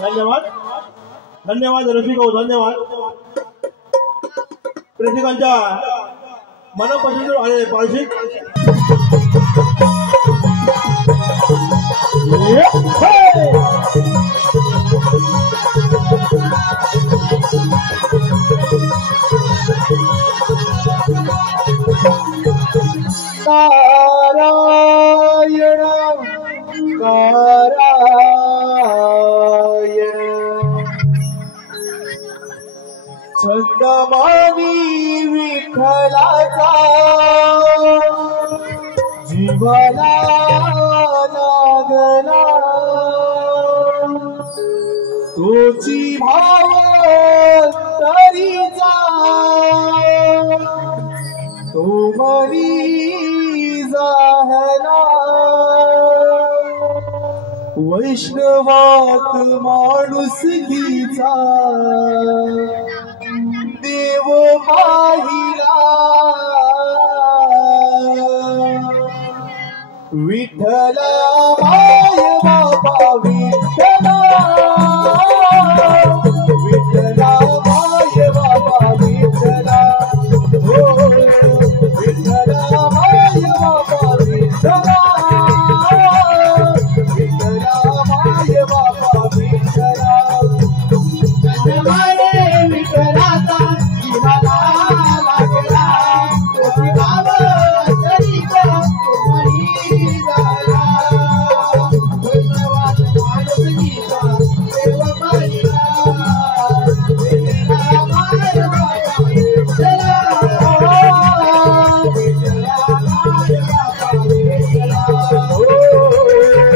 धन्यवाद धन्यवाद रसिक हो धन्यवाद प्रेक्षकांच्या मनापासून आले पारशी नारायण नारायण छंदमानी विठ्ठलाचा जीवाला लागला तोची भाव तरीचा तो मरी जाहला वैष्णवात माणुसकीचा देव पाहिला विठ्ठला माय बाबा विठ्ठला विठ्ठला माय बाबा विठ्ठला हो विठ्ठला माय बाबा विठ्ठला विठ्ठला माय बाबा विठ्ठला चंद्रमाने विठ्ठलाचा जीवाला लागला तोची भाव तरीचा तुम्ही झाला वैष्णवात माणुसकीचा देव पाहिला विठ्ठला माय बाबा विठ्ठला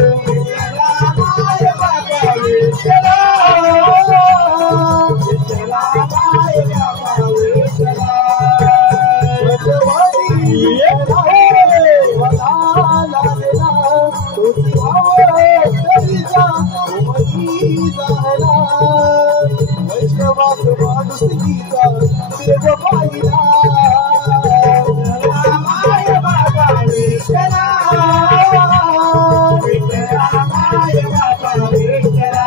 विठ्ठला माय बाबा विठ्ठला हो विठ्ठला माय बाबा विठ्ठला विठ्ठला माय बाबा विठ्ठला तोची भाव तरीचा तुम्ही झाला वैष्णवात माणुसकीचा देव पाहिला माय बाबा विठ्ठला विठ्ठला माय बाबा विठ्ठला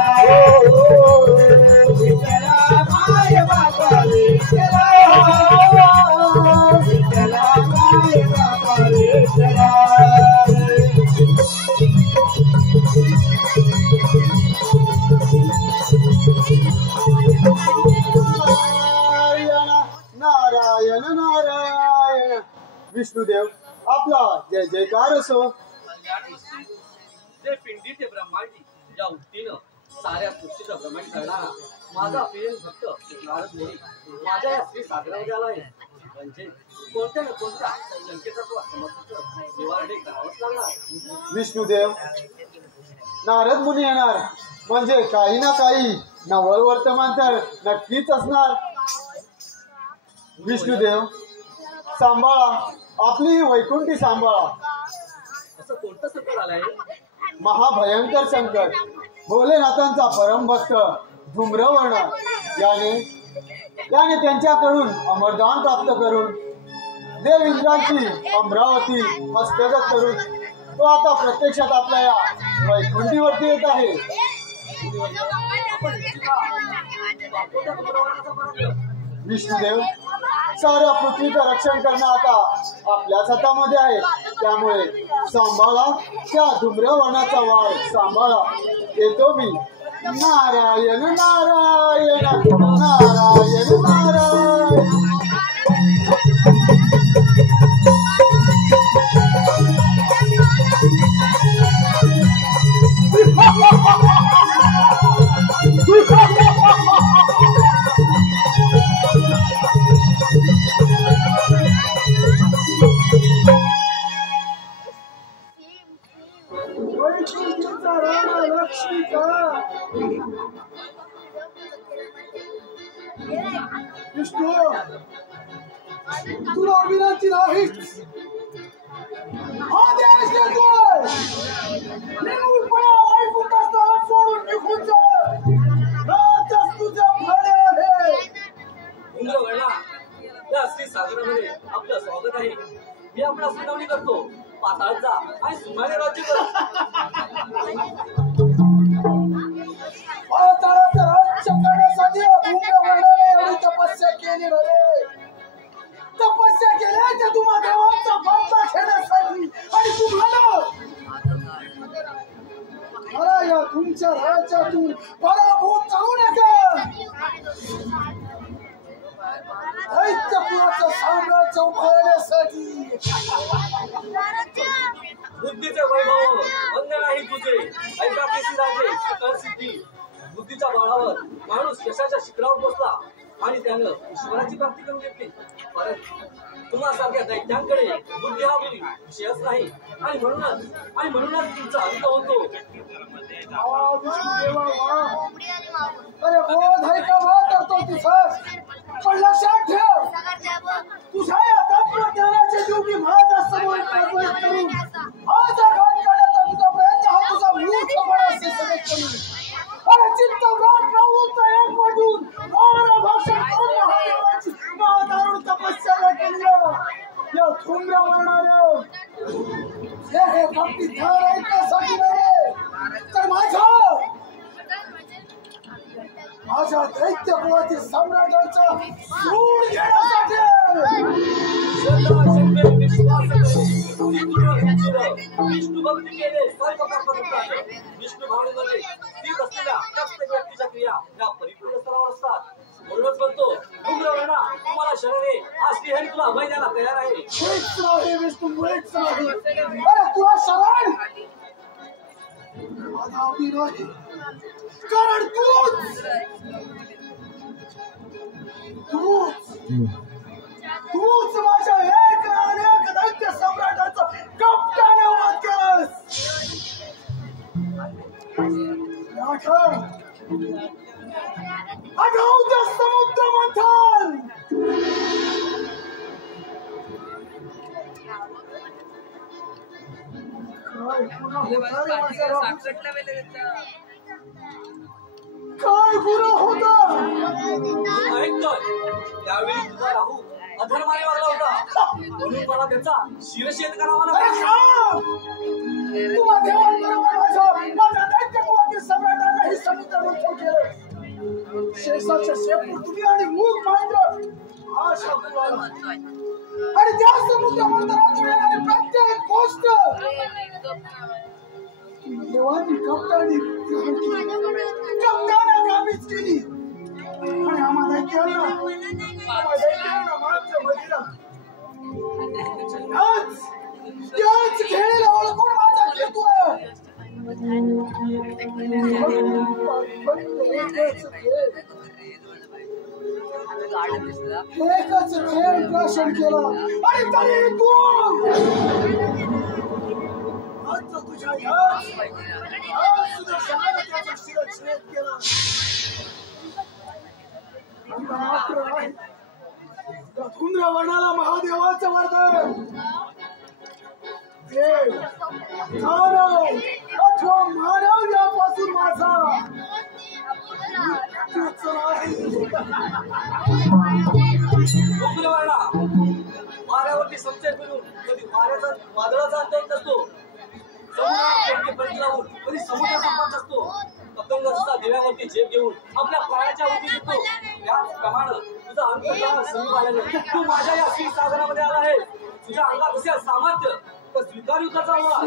विठ्ठला माय बाबा विठ्ठला विठ्ठला माय बाबा विठ्ठला नारायण नारायण विष्णुदेव आपला जय जयकार असो जे पिंडी ते ब्रह्मांडी या उक्तीनं साऱ्या सृष्टीचं भ्रमण करणारा माझा प्रिय भक्त नारद मुनी माझ्या या श्री सागरावजाला म्हणजे कोणत्या ना कोणत्या शंकेचा किंवा समस्येचं निवारण करावंच लागणार विष्णुदेव नारद मुनी येणार म्हणजे काही ना काही नवल वर्तमान तर नक्कीच असणार विष्णुदेव सांभाळा आपली वैकुंठी सांभाळा असं कोणतं संकट आलंय? महाभयंकर संकट. भोलेनाथांचा परमभक्त धूम्रवर्ण याने त्यांच्याकडून अमरदान प्राप्त करून देव इंद्रांची अमरावती हस्तगत करून तो आता प्रत्यक्षात आपल्या या वैकुंठीवरती येत आहे. विष्णुदेव, साऱ्या पृथ्वीचं रक्षण करणं आता आपल्याच हातामध्ये आहे. त्यामुळे सांभाळा त्या धूम्रवनाचा वाळ, सांभाळा. येतो मी. नारायण नारायण नारायण नारायण. विष्णू, तुला विनंती नाहीच. आदेश देतोय. निर्मूलपणा ऐकून हात सोडून निघून जा. रातच तुझ्या फळे आहे. इंद्रवर्णा, या श्री सागरामध्ये आपलं स्वागत आहे. मी आपला सुनावणी करतो. पाताळात जा आणि सुनाने राज्य कर. पाताळाचं राज्य करण्यासाठी धूम्रवर्णाने एवढी तपस्या केली रे. तपस्या केल्या त्या तुम्हा देवांचा बदला घेण्यासाठी. आणि तुम्हाला मला या तुमच्या राज्यातून पराभूत करू नका. दैत्यकुलाचं साम्राज्य उभारण्यासाठी. बुद्धीचे वैभव वंद नाही तुझे. ऐकापेशी राजे सकल सिद्धी. बुद्धीच्या बळावर माणूस यशाच्या शिखरावर बसला आणि त्यानं ईश्वराची प्राप्ती करून घेतली. परंतु तुम्हासारख्या दैत्यांकडे बुद्धी हा विषयच नाही. आणि म्हणूनच तुमचा अंत होतो. अरे बोध आहे का वा करतो तुझं. पण लक्षात ठेव, तुझ्या या तत्वज्ञानाचे जीव माझा समोर प्रज्वलित करून माझा घाट काढायचा तुझा प्रयत्न हा तुझा मूर्खपणा असे सगळेच करून. अरे चित्तव्रात प्रवृत्त एक वाटून मारा भाषण करून महादेवाची महादारुण तपस्या केली. या धूम्रवर्णाने हे भक्ती ध्यान ऐकण्यासाठी नव्हे, तर माझ्या दैत्य कुळातील सम्राटांचा सूड घेण्यासाठी. विष्णू भक्ती केले सर्व कर्म. विष्णू भावनेमध्ये स्थित असलेल्या प्रत्येक व्यक्तीच्या क्रिया या परिपूर्ण स्तरावर असतात. म्हणूनच म्हणतो धूम्रवर्णा, तुम्हाला शरीरे हा श्रीहरी तुला अभय द्यायला तयार आहे. मुळीच नाही विष्णू, मुळीच नाही. अरे तुला शरण आधावी नाही, कारण तूच माझ्या एक ना अनेक दैत्य सम्राटाचा कपटाने वध केलंस. आठवतं समुद्र मंथन. काय गुन्हा होता? ऐकतोय त्यावेळी तुझा राहू अधर्माने वागला होता. म्हणून मला त्याचा शिरच्छेद करावा लागला. तुला देवांबरोबर माझ्या दैत्य कुळातील सम्राटांनाही समुद्र मंथन केलं. शेषाच्या शेपूट तुम्ही आणि मूग मात्र आशा कुळाला. आणि त्या समुद्र मंथनातून येणारी प्रत्येक गोष्ट देवांनी कप्तानी काबीज केली. आणि आम्हाला दैत्यांना मात्र बघितलं. त्याच खेळीला ओळखून माझा खेळतो. एकच खेळ प्राशन केला आणि तरी तू तुझ्या शिरच्छेद केला. मात्र नाही, धूम्रवर्णाला महादेवाचं वरदान देव दानव अथवा मानव यापासून माझा मृत्यूच नाही. डोंगरवाडा वाऱ्यावरती संशय करून कधी वाऱ्याचा वादळाचा अंतर नसतो, समुद्रावरून कधी समुद्र संपत असतो. पतंग जसा दिव्यावरती झेप घेऊन आपल्या प्राणाच्या उभी देतो, त्याचप्रमाणे तुझा अंतर्भाव समोर आलेला. तू माझ्या या श्री सागरामध्ये आला आहे. तुझ्या अंगात असे सामर्थ्य तर स्वीकार युद्धाचा हवा.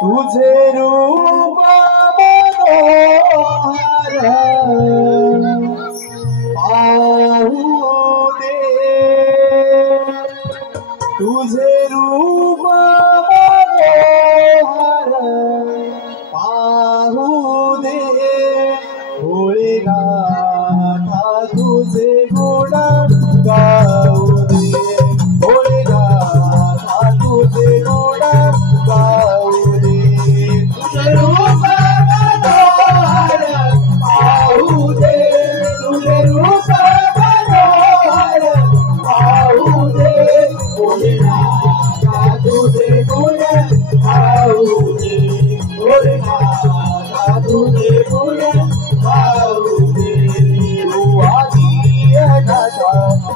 तुझे रूप मनोहर पाहू दे तुझे रूप मनोहर पाहू दे भोलेनाथा तुझे गुण गाऊ दे भोलेनाथा तुझे गुण गाऊ दे तुझे रूप मनोहर पाहू दे तुझे रूप मनोहर पाहू दे भोलेनाथा तुझे गुण गाऊ दे भोलेनाथा तुझे गुण गाऊ दे तू आदि अनाथा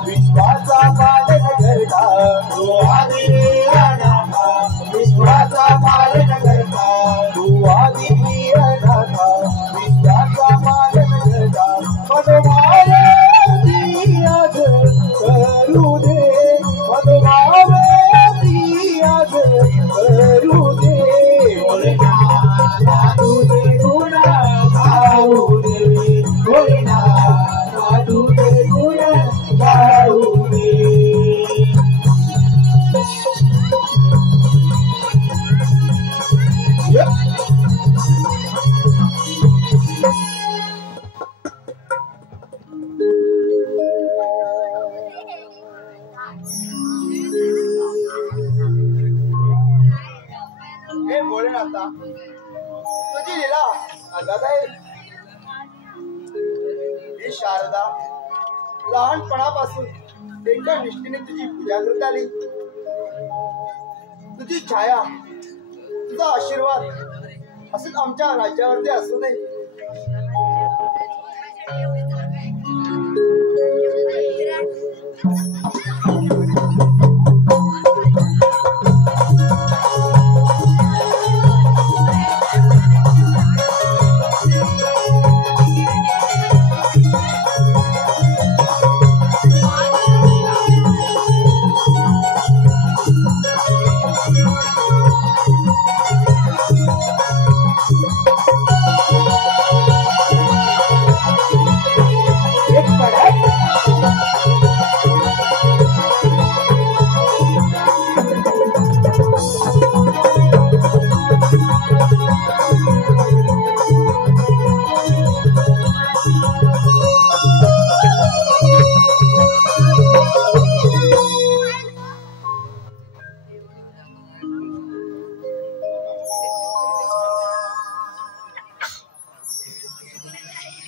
विश्वाचा पालन करता तू आदि अनाथा विश्वाचा पालन करता तू आदि अनाथा विश्वाचा पालन करता मनोभावे आज करू दे मनोभावे आज करू दे भोलेनाथा तुझे गुण गाऊ दे भोलेनाथा तुझे गुण गाऊ दे हे भोलेनाथा तुझी लीला अगाध आहे ही शारदा लहानपणापासून एका निष्ठेने तुझी पूजा करत आली तुझी छाया तुझा आशीर्वाद असंच आमच्या राज्यावरती असू दे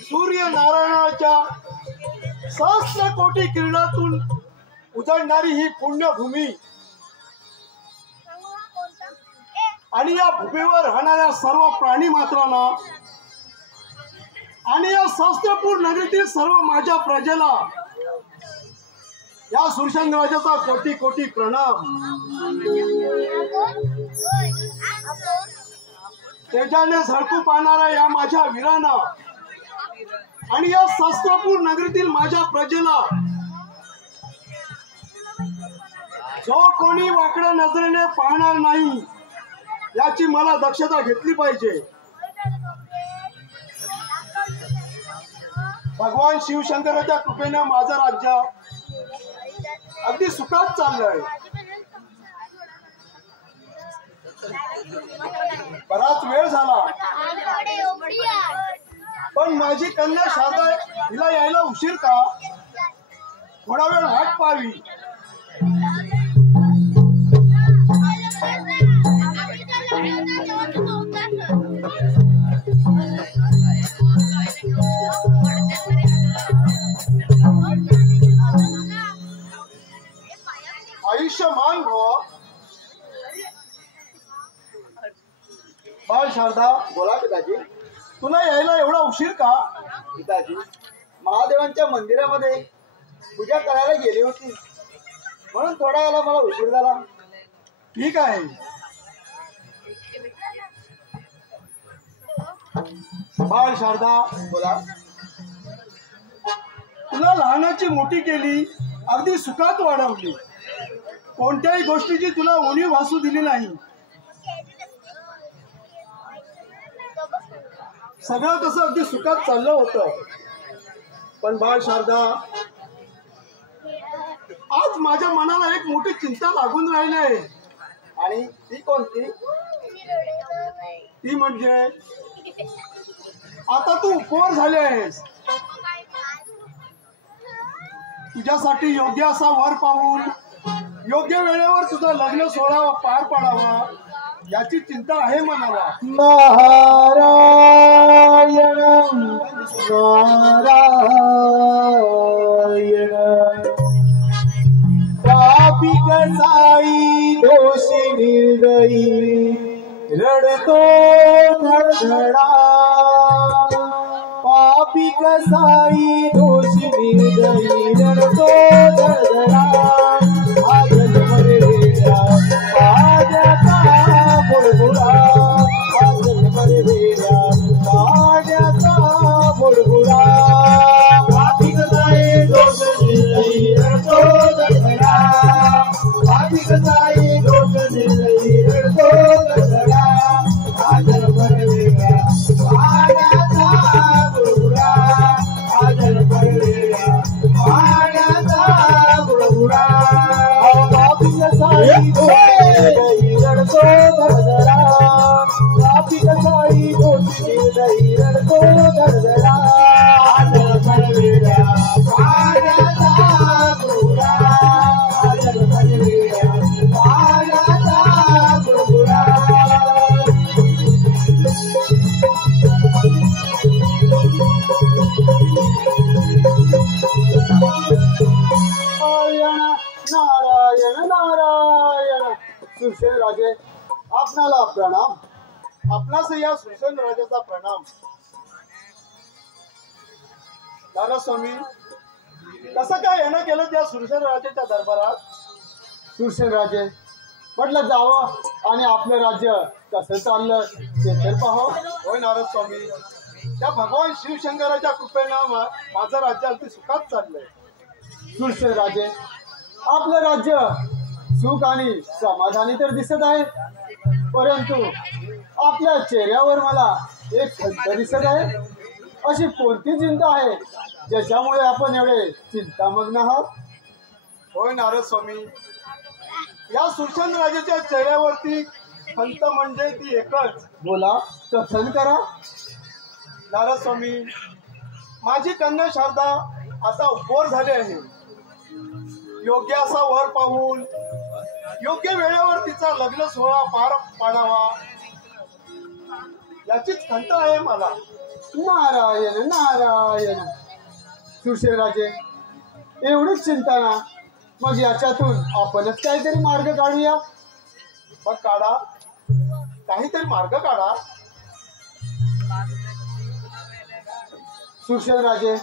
सूर्यनारायणाच्या सहस्र कोटी किरणातून उजळणारी ही पुण्यभूमी आणि या भूमीवर राहणाऱ्या सर्व प्राणी मात्रांना आणि या सहस्त्रपूर नगरीतील सर्व माझ्या प्रजेला या सुरशंग राजाचा कोटी कोटी प्रणाम तेजाने झळकू पाहणाऱ्या या माझ्या वीरांना आणि या सहस्त्रपूर नगरीतील माझ्या प्रजेला जो कोणी वाकड्या नजरेने पाहणार नाही याची मला दक्षता घेतली पाहिजे भगवान शिवशंकराच्या कृपेने माझं राज्य अगदी सुखात चाललंय बराच वेळ झाला पण माझी कन्या शारदा हिला यायला उशीर का थोडा वेळ वाट पाहावी आयुष्यमान भव बाळ शारदा बोला पिताजी तुला यायला एवढा उशीर का पिताजी महादेवांच्या मंदिरामध्ये पूजा करायला गेली होती म्हणून थोडा वेळा मला उशीर झाला ठीक आहे बाळ शारदा बोला तुला लहानाची मोठी केली अगदी सुखात वाढवली कोणत्याही गोष्टीची तुला उणीव भासू दिली नाही सगळं कसं अगदी सुखात चाललं होतं पण बाळ शारदा आज माझ्या मनाला एक मोठी चिंता लागून राहिली आहे. आणि ती कोणती? ती म्हणजे आता तू उपवर झाले आहेस. तुझ्यासाठी योग्य असा वर पाहून योग्य वेळेवर तुझं लग्न सोहळा पार पाडावा याची चिंता आहे मनाला. नारायण नारायण पापी कसाई दोषी निर्दयी रडतो धडधडा. पापी कसाई दोषी निर्दयी रडतो धडधडा. हा जन्म रेड्या पाण्याचा बुडबुडा. हा जन्म रेड्या पाण्याचा बुडबुडा. पापी कसाई दोषी निर्दयी रडतो धडधडा. पापी कसाई दोषी निर्दयी रडतो धडधडा. हा जन्म रेड्या पाण्याचा बुडबुडा. हा जन्म रेड्या पाण्याचा बुडबुडा. पापी कसाई दोषी रडतो धडधडा. पापी कसाई दोषी निर्दयी रडतो धडधडा. हा जन्म रेड्या पाण्याचा बुडबुडा. हा जन्म रेड्या पाण्याचा बुडबुडा. नारायण नारायण. सुरसेन राजे आपणाला प्रणाम. आपणास या सुरसेन राजाचा प्रणाम. दारास्वामी कसं काय येणं केलं त्या सुरसेन राजाच्या दरबारात? सुरसेन राजे म्हटलं जावं आणि आपलं राज्य कसं चाललं ते तर पाहावं. होय नारद स्वामी, त्या भगवान शिवशंकराच्या कृपेनं माझं राज्य अगदी सुखात चाललंय. सुरसेन राजे आपलं राज्य सुख आणि समाधानी तर दिसत आहे, परंतु आपल्या चेहऱ्यावर मला एक खंत दिसत आहे. अशी कोणती चिंता आहे ज्याच्यामुळे आपण एवढे चिंतामग्न आहात? होय नारद स्वामी, या सुरसेन राजाच्या चेहऱ्यावरती खंत म्हणजे ती एकच. बोला, कथन करा. नारद स्वामी, माझी कन्या शारदा आता उपवर झाली आहे. योग्य असा वर पाहून योग्य वेळेवर तिचा लग्न सोहळा पार पाडावा याचीच खंत आहे मला. नारायण नारायण. सुरसेन राजे एवढीच चिंता ना, मग याच्यातून आपणच काहीतरी मार्ग काढूया. मग काढा, काहीतरी मार्ग काढा. सुरसेन राजे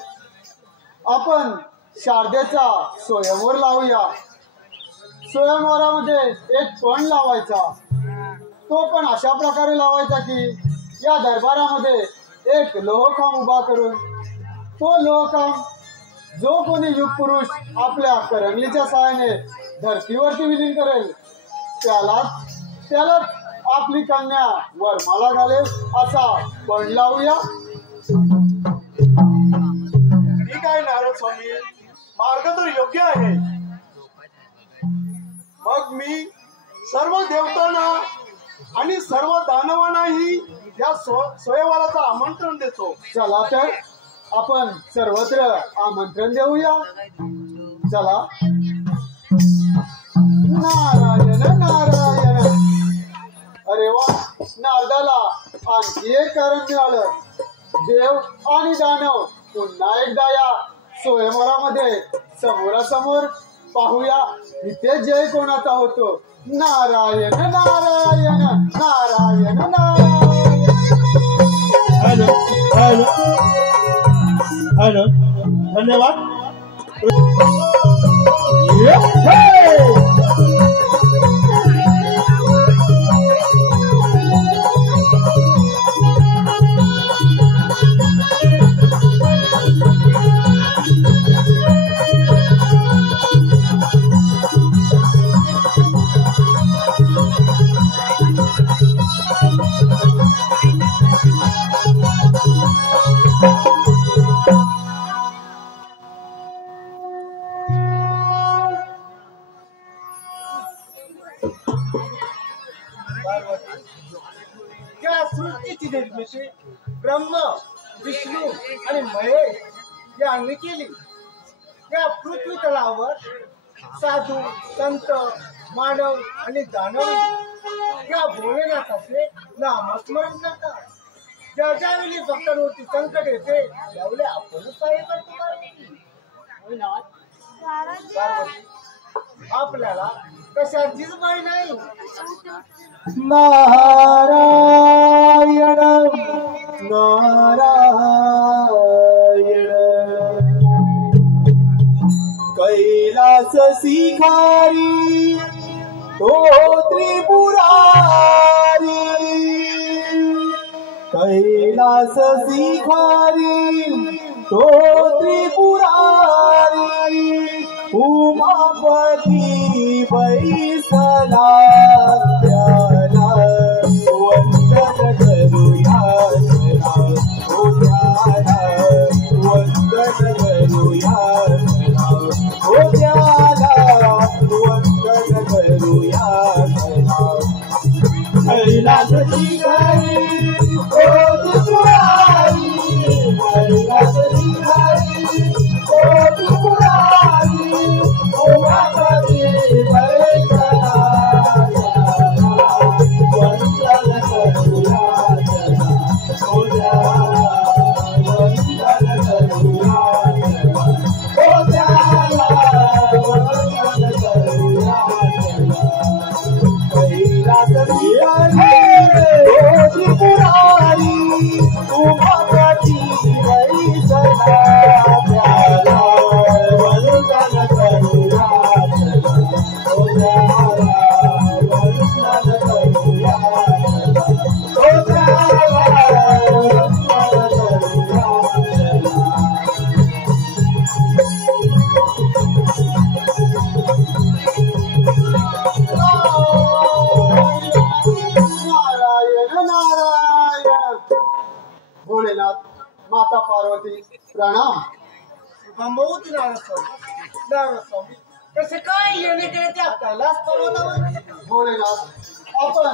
आपण शारदेचा स्वयंवर लावूया. स्वयंवरामध्ये एक पण लावायचा. तो पण अशा प्रकारे लावायचा की या दरबारामध्ये एक लोहखांब उभा करून तो लोहखांब जो कोणी युग पुरुष आपल्या करंगलीच्या सहाय्याने धर्तीवरती विलीन करेल त्यालाच आपली कन्या वरमाला घालेल असा पण लावूया. ठीक आहे नारद स्वामी, मार्ग तर योग्य आहे. मग मी सर्व देवतांना आणि सर्व दानवांनाही या स्वयंवराचं आमंत्रण देतो. चला तर आपण सर्वत्र आमंत्रण देऊया. चला. नारायण नारायण. अरे वा, नारदाला आणखी एक कारण मिळालं. देव आणि दानव पुन्हा एकदा या स्वयंवरामध्ये समोरासमोर पाहूया. इथे जय कोणाचा होतो. Narayan Narayan Narayan Narayan. Hello hello hello, धन्यवाद. त्या सृष्टीची निर्मिती ब्रह्म विष्णू आणि महेश यांनी केली. या पृथ्वी तलावर साधू संत मानव आणि दानव या भोलेनाथाचे नामस्मरण करतात. ज्या ज्यावेळी भक्तांवरती संकट येते त्यावेळी आपण सहाय्य करतो. आपल्याला कशाचीच भय नाही. नारायण नारायण कैलास शिखारी तो त्रिपुरारी कैलास शिखारी तो त्रिपुरारी उमापती बैसला त्याला वंदन करूया ओ त्याला वंदन करूया ओ त्याला वंदन करूया कैलास शिखारी ओ त्रिपुरारी कैलास शिखारी ओ त्रिपुरारी उमापती बैसला वंदन करूया ओ त्याला वंदन करूया ओ त्याला वंदन करूया कैलास शिखारी ओ त्रिपुरारी उमापती बैसला त्याला वंदन करूया ओ त्याला वंदन करूया ओ त्याला वंदन करूया नारायण नारायण. भोलेनाथ माता पार्वती प्रणाम. अंबवती नारस्वामी कसे काय येणे केले त्या कैलास पर्वतावर? भोलेनाथ आपण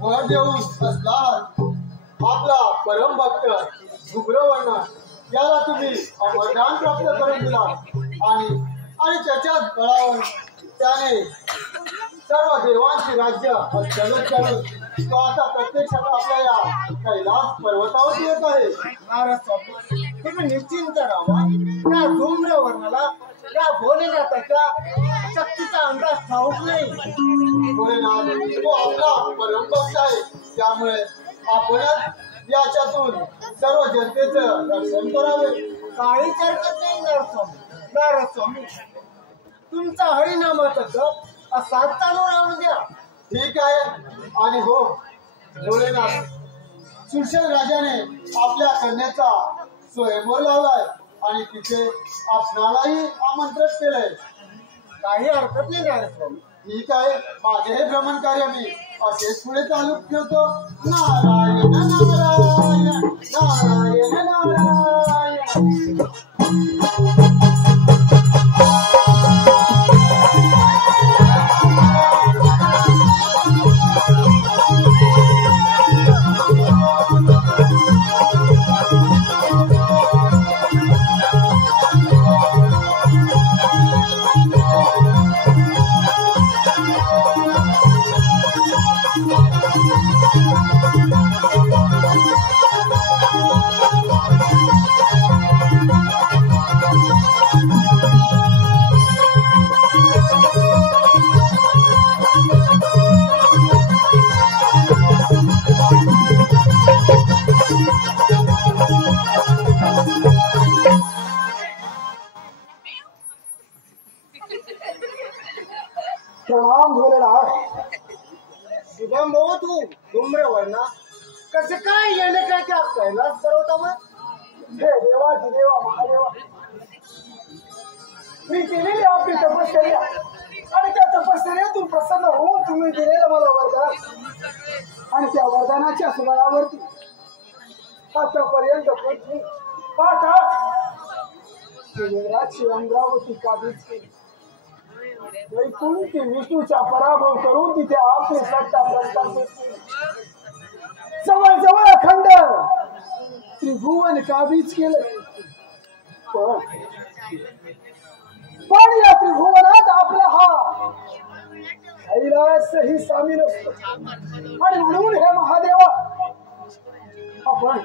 वर देऊन असला आपला परम भक्त शुभ्रवर्ण याला तुम्ही वरदान प्राप्त करून दिला आणि त्याच्याच बळावर त्याने सर्व देवांची राज्य हस्तगत करून तो आता प्रत्यक्षात आपल्या या कैलास पर्वतावर येत आहे. नारस्वामी तुम्ही निश्चिंत राहा. त्या धूम्रवर्णाला त्या भोलेनाथाच्या शक्तीचा अंदाज ठाऊक नाही. भोलेनाथ तो आपला परम भक्त आहे. त्यामुळे आपणच याच्यातून सर्व जनतेचं रक्षण करावे. काहीच हरकत नाही नारस्वामी. तुमचा हरिनामाचा जप असा चालू राहू द्या. ठीक आहे. आणि हो भोलेनाथ सुरसेन राजाने आपल्या कन्याचा स्वयंवर लावलाय आणि तिथे आपणालाही आमंत्रित केलंय. काही हरकत नाही नारस्वामी. ठीक आहे. माझे हे भ्रमण कार्य मी असेच पुढे चालू ठेवतो. नारायण नारायण नारायण नारायण. प्रणाम भोलेनाथ. शुभम भाऊ तू धूम्रवर्णा कसे काय येणे काय त्या कैलास पर्वतावर? हे देवाची देवा महादेवा, मी केलेली आपली तपश्चर्या आणि त्या तपश्चर्यातून प्रसन्न होऊन तुम्ही दिलेलं मला वरदान आणि त्या वरदानाच्या सुबळावरती आतापर्यंत पृथ्वी पाठा शिवराची अमरावती काबीज केली वैकुंठी विष्णूचा पराभव करून तिथे आपले सत्ता प्रस्थापित केली. जवळ जवळ अखंड त्रिभुवन काबीज केलं. पण या त्रिभुवनात आपला हा कैलासही सामील असतो. आणि म्हणून हे महादेवा आपण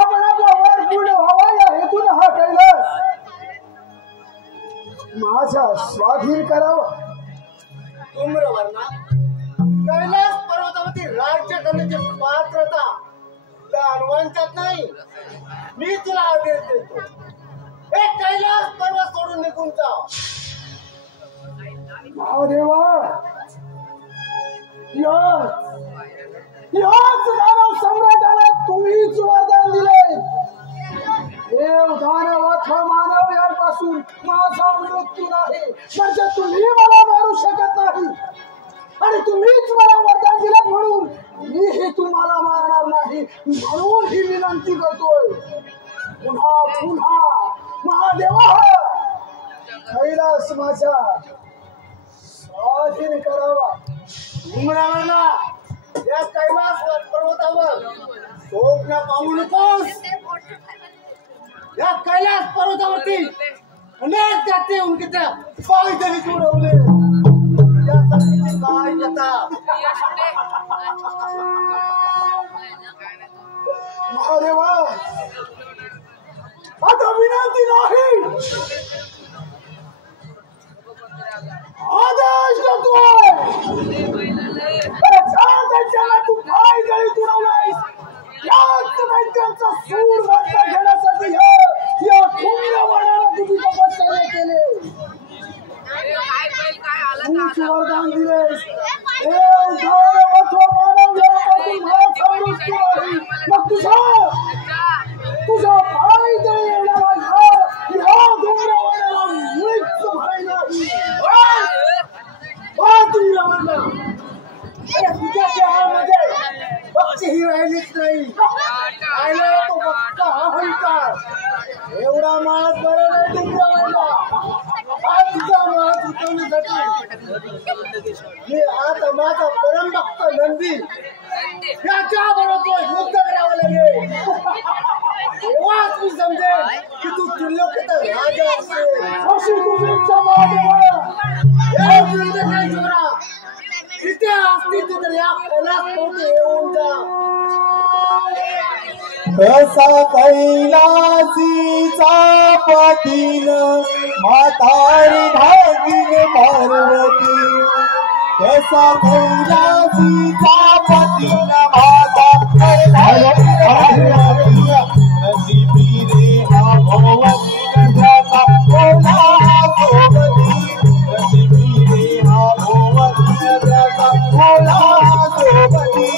आपला वर पूर्ण व्हावा या हेतून हा कैलास माझा स्वाधीन करावा. धूम्रवर्णा, कैलास पर्वतावरती राज्य करण्याची पात्रता त्या हनुमानच्यात नाही. मी तुला आदेश देतो, हे कैलास पर्वत सोडून निघून जा. महादेवा याच दानव सम्राटाला तुम्हीच वरदान दिले. देव दानव अथवा मानव यांपासून माझा मृत्यू नाही, म्हणजे तुम्ही मला मारू शकत नाही. आणि तुम्हीच मला वरदान दिले म्हणून मीही तुम्हाला मारणार नाही. म्हणून ही विनंती करतोय पुन्हा पुन्हा महादेवा कैलास माझा स्वाधीन करावा. धूम्रवर्णा, या कैलास पर्वतावर स्वप्न पाहू नकोस. या कैलास पर्वतावरती अनेक जाती उनके पाय तरी उडवले. त्यासाठी काय कथा. महादेवा आता विनंती नाही, आदेश करतोय. त्याला तू पाय गळी तुडवलायस. याच दैत्यांचा सूर वाटता घेण्यासाठी या धूम्रवर्णाला तुझी तपश्चर्या केले. तूच वरदान दिलेस. देव दानव अथवा मानव यापासून माझा मृत्यू नाही. मग तुझा पाय गळी येणारा या धूम्रवर्णाला मुळीच भय नाही. तुझ्या देहामध्ये भक्ती ही राहिलीच नाही. राहिला तो भक्त हा अहंकार. एवढा मास बरा नाही धूम्रवर्णा. हा तुझा मास उठवण्यासाठी मी आता माझा परमभक्त नंदी याच्या बरोबर युद्ध करावं लागेल. तेव्हाच मी समजेल की तू त्रिलोकीचा राजा असेल. अशी तुझी इच्छा महादेवा. काही जोरा तिथे असतील तर या कैलास पोटे येऊन जा. कसा कैलासीचा पतीन म्हातारी धागीन पार्वती. कसा कैलासीचा पतीन म्हातारी धागीन पार्वती. नशिबी रे हा भोवती नद्याचा ओला सोबती. नशिबी रे हा भोवती नद्याचा ओला सोबती.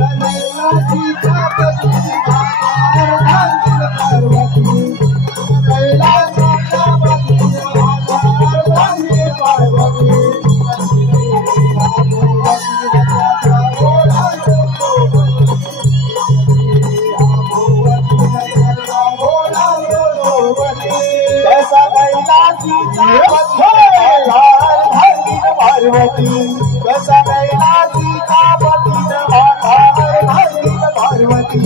कैलासीचा पतीन म्हातारी पार्वती. कैलासाच्या पतीन म्हातारी पार्वती. कैसा कैलासीचा पार्वती. कसा कैलासीचा पतीन म्हातारी पार्वती.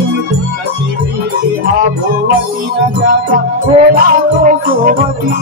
नशिबी रे हा भोवती नद्याचा ओला सोबती.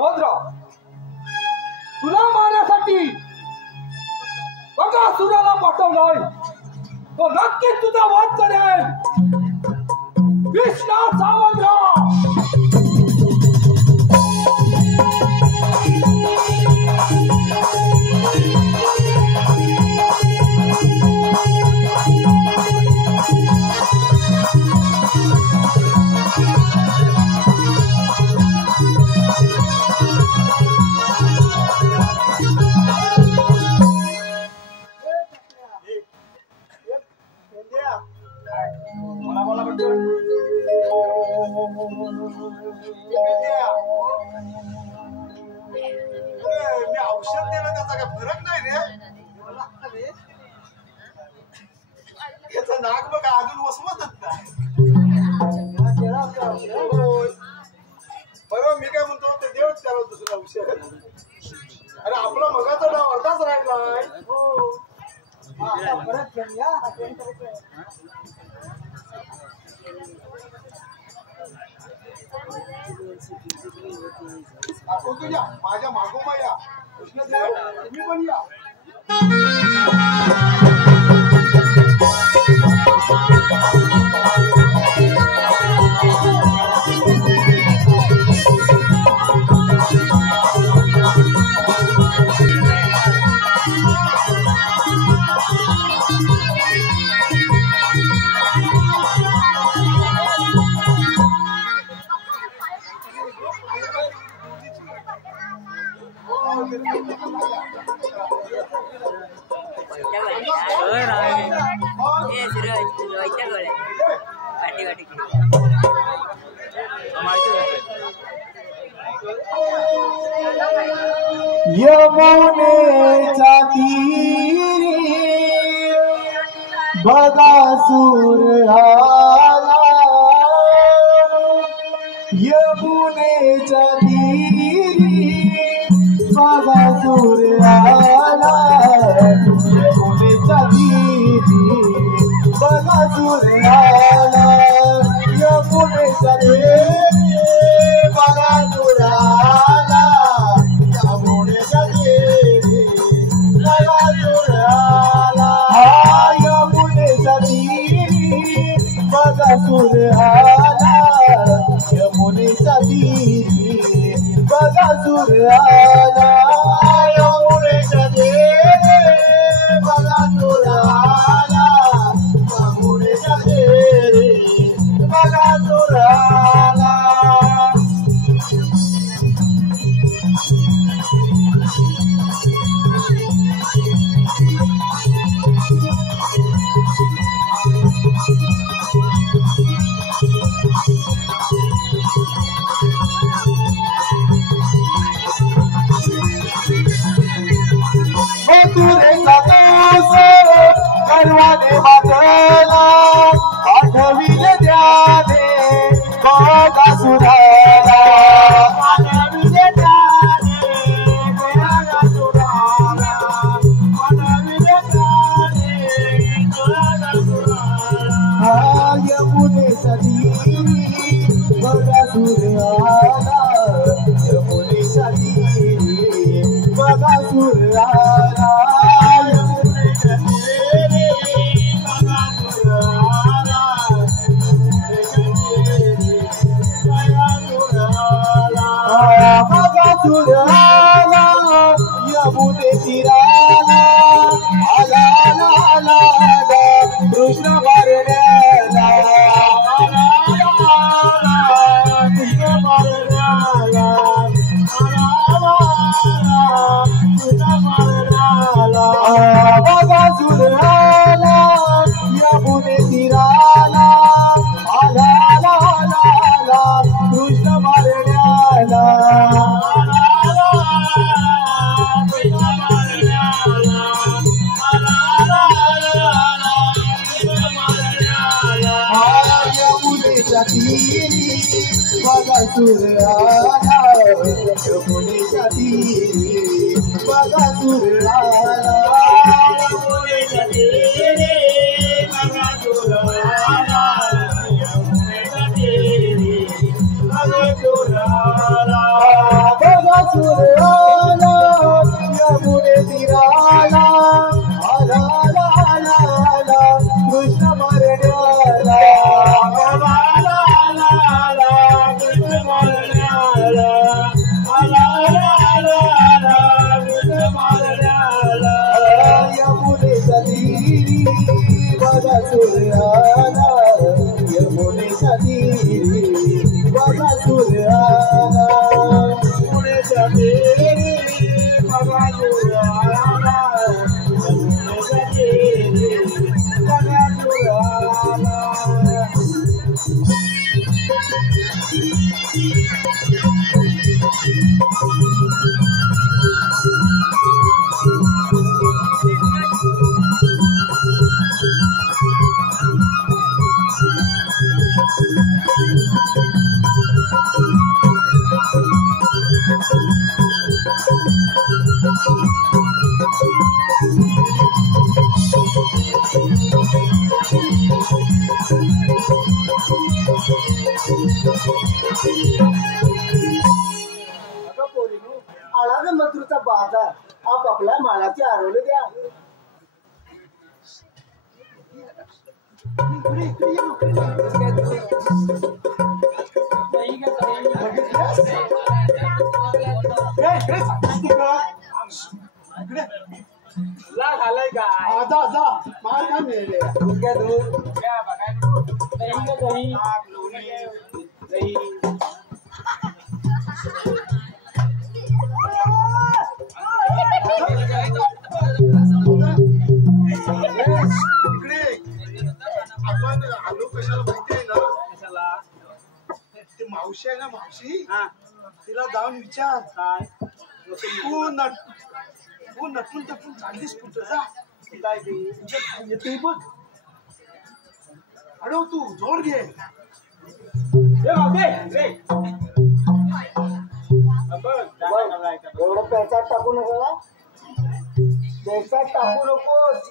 सावध राहा. तुला मारण्यासाठी बकासुराला पाठवलाय. तो नक्कीच तुझा वध करेल. कृष्णा सावध राहा. मी औषध देणं त्याचा काय फरक नाही रे. याचं नाक बघ अजून वसवतच नाही. बरोबर मी काय म्हणतो ते देवच करावं दुसरं औषध. अरे आपला मगाचा नाव अर्धाच राहिलाय. परत घेऊया. तुझ्या माझ्या मागोमा या कृष्णदेव तुम्ही पण या. यमुनेच्या तीरी बकासूर आला. यमुनेच्या तीरी बकासूर आला. यमुनेच्या तीरी बकासूर आला. यमुनेच्या तीरी बकासूर आला. यमुनेच्या तीरी बकासूर आला. यमुनेच्या तीरी बकासूर आला. यमुनेच्या तीरी बकासूर आला. यमुनेच्या तीरी बकासूर आला. यमुनेच्या तीरी बकासूर आला. मथुरेचा तोस करवाने मातला. आठवीने द्याने बकासुराला. आठवीने द्याने बकासुराला. आठवीने द्याने बकासुराला. यमुनेच्या तीरी बकासूर आला. यमुनेच्या तीरी बकासूर आला. यमुनेच्या तीरी बकासूर आला. बकासूर आला. यमुने तीराला आला आला आला कृष्ण मारण्याला. आला आला कृष्ण मारण्याला. आला आला कृष्ण मारण्याला. बकासूर आला. यमुने तीराला आला आला आला आला कृष्ण मारण्याला. यमुनेच्या तीरी बकासूर आला. यमुनेच्या तीरी बकासूर आला. यमुनेच्या तीरी बकासूर आला. यमुनेच्या तीरी बकासूर आला. बकासुर यमुने तीराला आला आला आला आला कृष्ण मरण्याला आला आला आला कृष्ण मरण्याला आला आला आला कृष्ण मरण्याला यमुने तीरी बकासुर आला यमुने तीरी बकासुर आला यमुने तीरी बकासुर आला यमुने तीरी बकासुर आला आळाग मथुरचा बाजार आपापल्या मालाची आरवले द्या जा जा मार का मेले आपण आलो कशाला माहितीये ना ते मावशी आहे ना मावशी तिला जाऊन विचार काय तू नटून तटून चाललीस कुठं जा येते बघ अडव तू जोड घे एवढं पैसा टाकू नका पैसा टाकू नकोस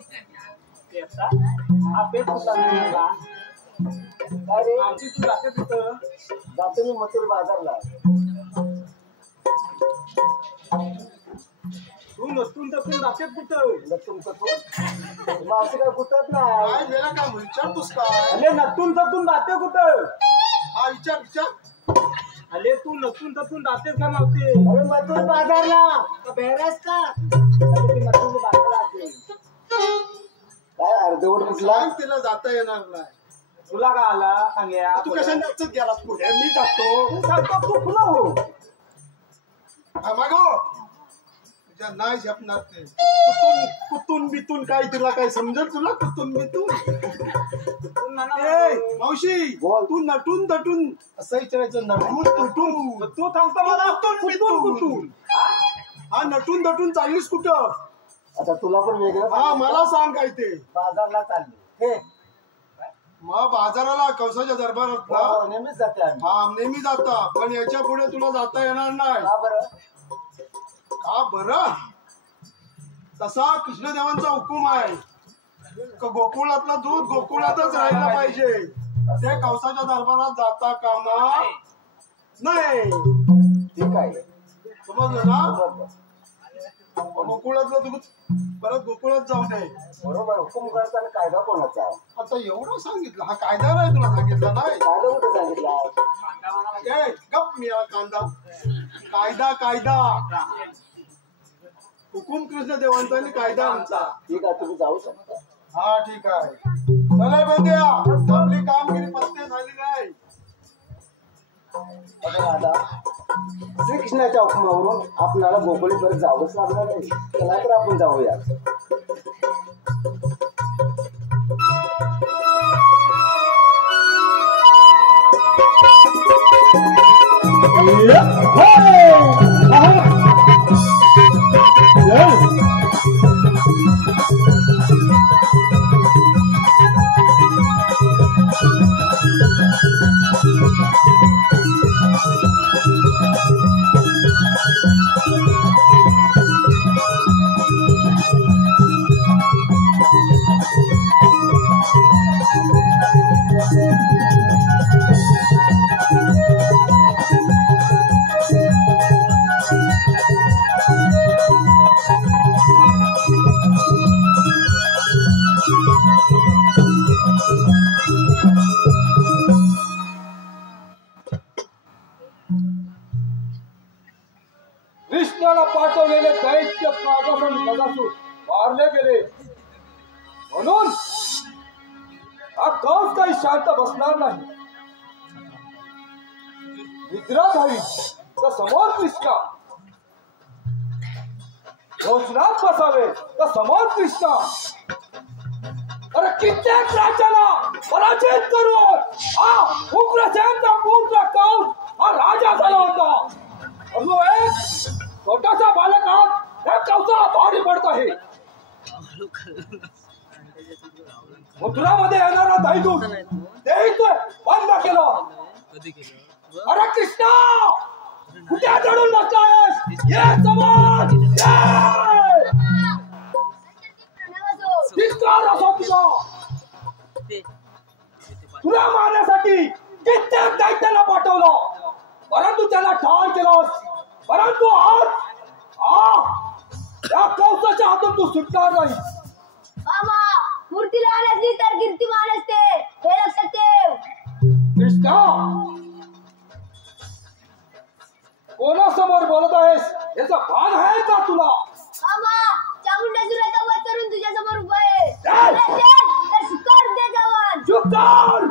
अरे जातो मी मथुर बाजारला तू नसून तर जाते कुठं लटून तटून मावशी काय कुठत नाही काय गेला का विचारतोस काय अरे नसून तसून जाते कुठं हा विचार अरे तू नसून तसून जातेस का नव्हते अरे मथुर बाजारला बेहरास का मथुर बाजारला काय अर्धवट कुठला सांग तिला जाता येणार नाही तुला का आला सांग्या तू कशा नाचत गेलास पुढे मी जातो सांगतो तू खुला हो मागो तुझ्या नाही झेपणार ते कुतून बितून काय तुला काय समजल तुला कुतून बितून ए मावशी बोल. तू नटून तटून असं विचारायचं नटून तुटून तू सांगतो मला कुतून हा नटून तटून चाललीस कुठं आता तुला पण वेगळं हा मला सांग काय ते बाजारला चालली हे मग बाजाराला कवसाच्या दरबारात ना हो, नेहमीच जाते आम्ही हा नेहमी जाता पण याच्या पुढे तुला जाता येणार नाही का बरं का बरं तसा कृष्णदेवांचा हुकूम आहे गोकुळातला दूध गोकुळातच राहिला पाहिजे ते कवसाच्या दरबारात जाता कामा नाही ठीक आहे समजलं ना बरोबर गोकुळातलं दूध परत गोकुळात जाऊ नये बरोबर हुकूम करताना कायदा कोणाचा आता एवढं सांगितलं हा कायदा नाही तुला सांगितलं नाही कायदा कुठे सांगितला ए गप मी कांदा कायदा कायदा हुकूम कृष्णदेवांचा आणि कायदा आमचा ठीक आहे तुम्ही जाऊ शकता हा ठीक आहे चला बेंद्या आपली कामगिरी पत्ते झाली नाही आता श्रीकृष्णाच्या हुकुमावरून आपल्याला गोकुळीपर्यंत जावंच लागणार नाही चला तर आपण जाऊया कृष्णाला पाठवलेले दैत्य कागासून मारले गेले, म्हणून हा कंस काही शांत बसणार नाही. निद्रा झाली तर समोर कृष्णा, भोजनात बसावे तर समोर कृष्णा. अरे कित्येक राज्याला पराजित करून हा उग्रसेनचा पुत्र कंस हा राजा झाला होता. एक छोटासा बालक त्या कंसाला भारी पडत आहे. मथुरामध्ये येणारा दैदूत ते बंद केलं. अरे कृष्णा, कुठे चढून बसलायस? ये समोर तुला मारण्यासाठी कित्येक दैत्याला पाठवलं, परंतु त्याला ठार केलंस. परंतु आज या कंसाच्या हातून तू सुटणार नाही. मामा, मूर्तीला आणली तर कीर्तिमान असते, हे लक्षात ठेव. कृष्णा, कोणासमोर बोलत आहेस याचा भान आहे का तुला? मामा, चामुंडेश्वराचा वध करून तुझ्या समोर उभा आहे. तर स्वीकार दे जवान. स्वीकार.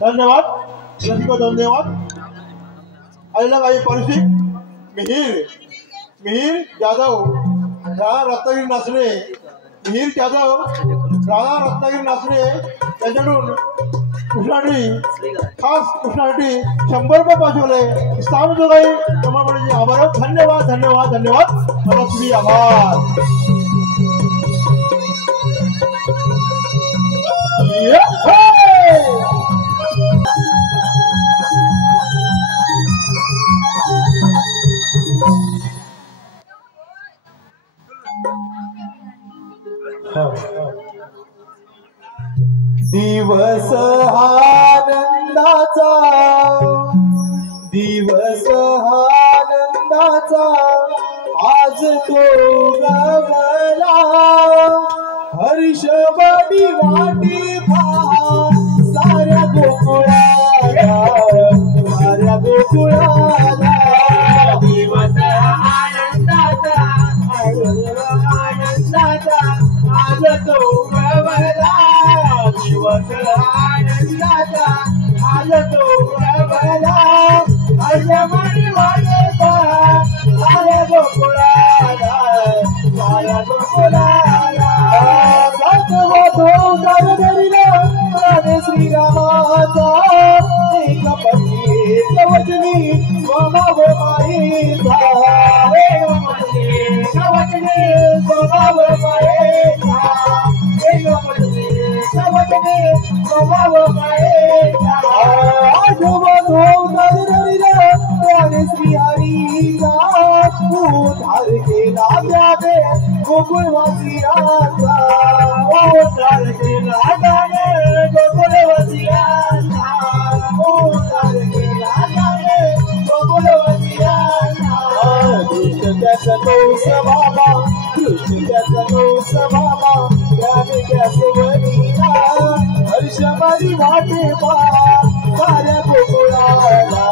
धन्यवाद, धन्यवाद. आलेला काही परिषद मिहीर जाधव, राणा रत्नागिरी नाचणे, मिहीर जाधव, राणा रत्नागिरी नाचणे यांच्याकडून कृष्णासाठी खास कृष्णासाठी 100 रुपये पाठवले. स्थान काही प्रमाणे आभार. धन्यवाद धन्यवाद धन्यवाद. मनस्वी आभार. दिवस आनंदाचा, दिवस आनंदाचा आज तो गवला, हर्षवडी वाटी पहा साऱ्या गोकुळाला, साऱ्या गोकुळाला. दिवस आनंदाचा, आनंदाचा आज तो गवला, दिवस आनंदाचा आज तो गवला, हर्षवडी वाटी पहा साऱ्या गोकुळाला, साऱ्या गोकुळाला. श्रीरामाचा एक पती एक वचनी स्वभाव मायेचा, एक वचनी स्वभाव मायेचा, एक वचनी स्वभाव मायेचा. श्री हरीचा उद्धार केला त्याने गोकुळवासियांचा, उद्धार केला त्याने गोकुळवासियांचा, उद्धार केला त्याने गोकुळवासियांचा. कृष्ण त्याचा नवस बाबा, कृष्ण त्याचा नवस बाबा, त्याने त्याचे वडिला हर्षवाडी वाटे पहा साऱ्या गोकुळाला,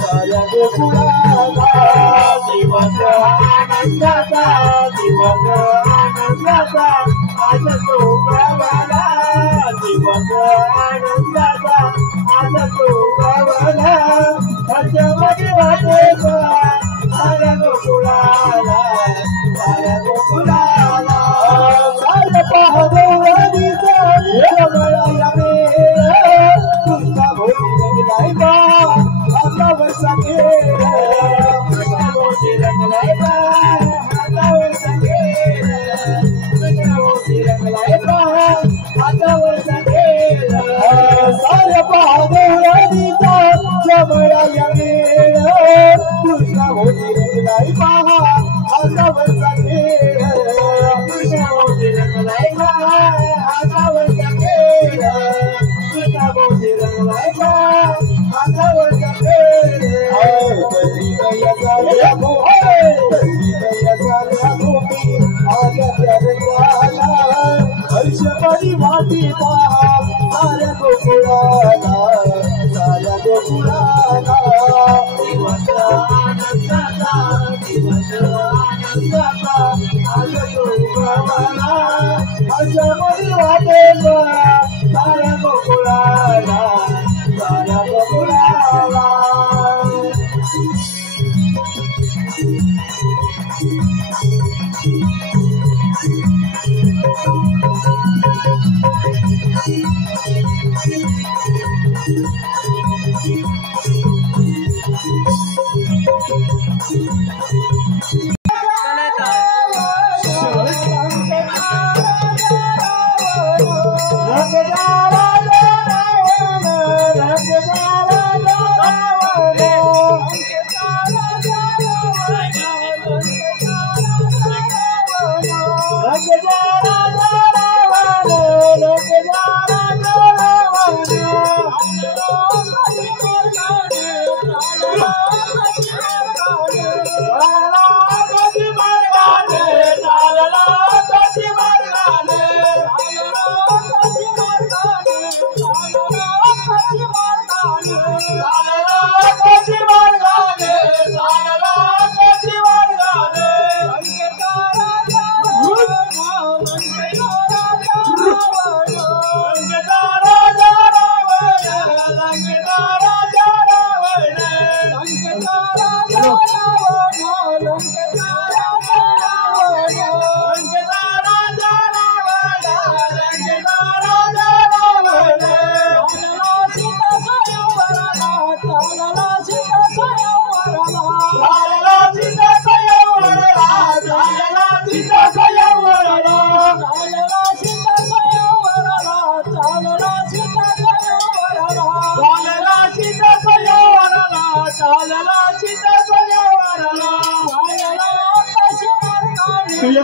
साऱ्या गोकुळाला. दिवस आनंदाचा, दिवस आनंदाचा आज तो गवला, दिवस आनंदाचा आज तो गवला, हर्षवडी वाटे पहा साऱ्या गोकुळाला, साऱ्या गोकुळाला. साऱ्या पहा गौरवीचा गवळा कृष्णा भोवती रंगलाय बा हातावर संगेल, कृष्णा भोवती रंगलाय बा हातावर संगेल, कृष्णा भोवती रंगलाय बा हातावर संगेल. साऱ्या पहा गौरवीचा गवळा वेळ, कृष्णा भोवती रंगलाय बा हातावर संगेल, कृष्णा भोवती रंगलाय बा हातावर संगेल, कृष्णा भोवती रंगलाय बा हातावर संगेल. कधी नया झाल्या गोपी, कधी नया झाल्या गोपी आल्या त्या रंगाला, हर्षवडी वाटी पहा साऱ्या गोकुळाला, साऱ्या गोकुळाला. दिवस आनंदाचा, दिवस आनंदाचा आज तो गवला, हर्षवडी वाटे पहा साऱ्या गोकुळाला, साऱ्या गोकुळाला. तुझ्या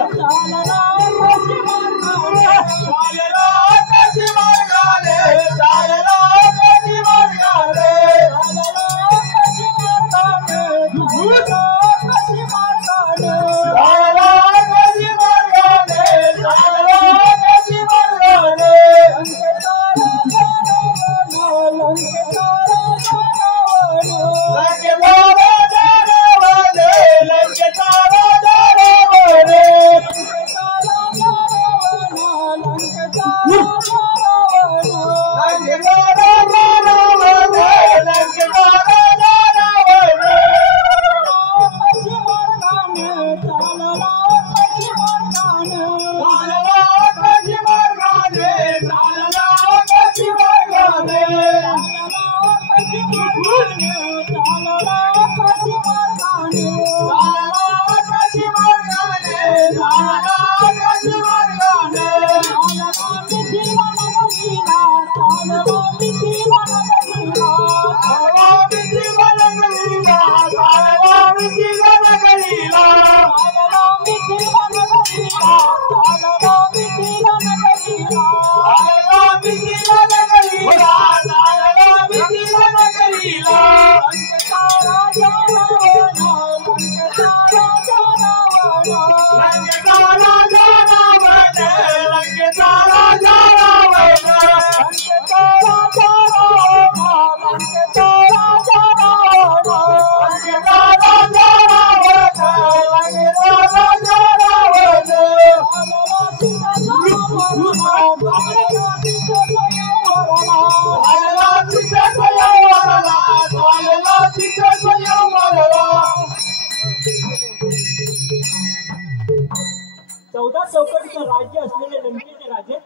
14 चौकटीचं राज्य असलेले लंकेचे राजे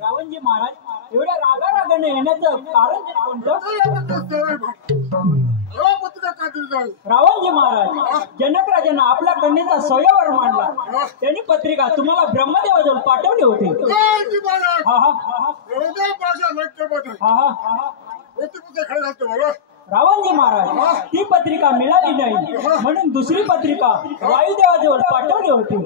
रावणजी महाराज एवढ्या रागारागाने येण्याचं कारण कोणतं? रावणजी महाराज जनक राजांना आपल्या कन्येचा स्वयंवर मांडला. त्यांनी पत्रिका तुम्हाला ब्रह्मदेवाजवळ पाठवली होती. रावणजी महाराज ती पत्रिका मिळाली नाही म्हणून दुसरी पत्रिका वायुदेवाजवळ पाठवली होती.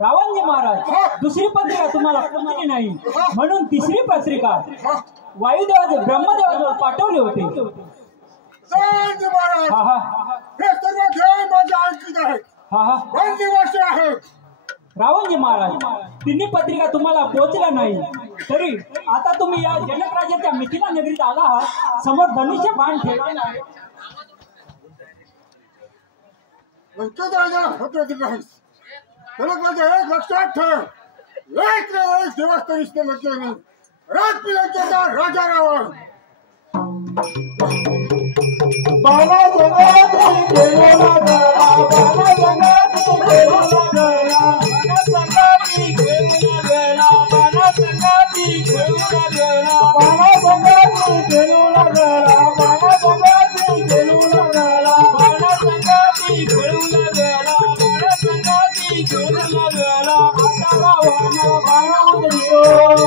रावणजी महाराज दुसरी पत्रिका तुम्हाला पोचली नाही म्हणून तिसरी पत्रिका वायुदेवाचे ब्रह्मदेवाजवळ पाठवली होती. रावणजी महाराज तिन्ही पत्रिका तुम्हाला पोहोचल्या नाही तरी आता तुम्ही या जनक राजाच्या मिथिला नगरीत आला आहात. समोर धनुष्य बाण ठेवलेला आहे. एक लक्षात ठेव, एक ना एक दिवस तरी नाही राजपिलांचा राजा रावण बाला जगात गेलो ना बाला जगात गेलो ना संगाती गेलो ना बाला संगाती गेलो ना बाला संगाती गेलो ना बाला संगाती गेलो ना बाला संगाती गेलो ना बाला संगाती गेलो ना आता रावण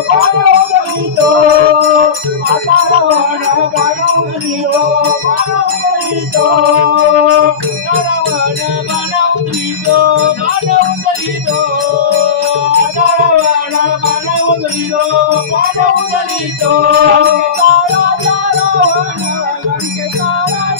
बाण उधळीतो आता रावण बाण उधळीतो रावण बाण उधळीतो बाण उधळीतो रावण बाण उधळीतो बाण उधळीतो राजा रावण लंकेचा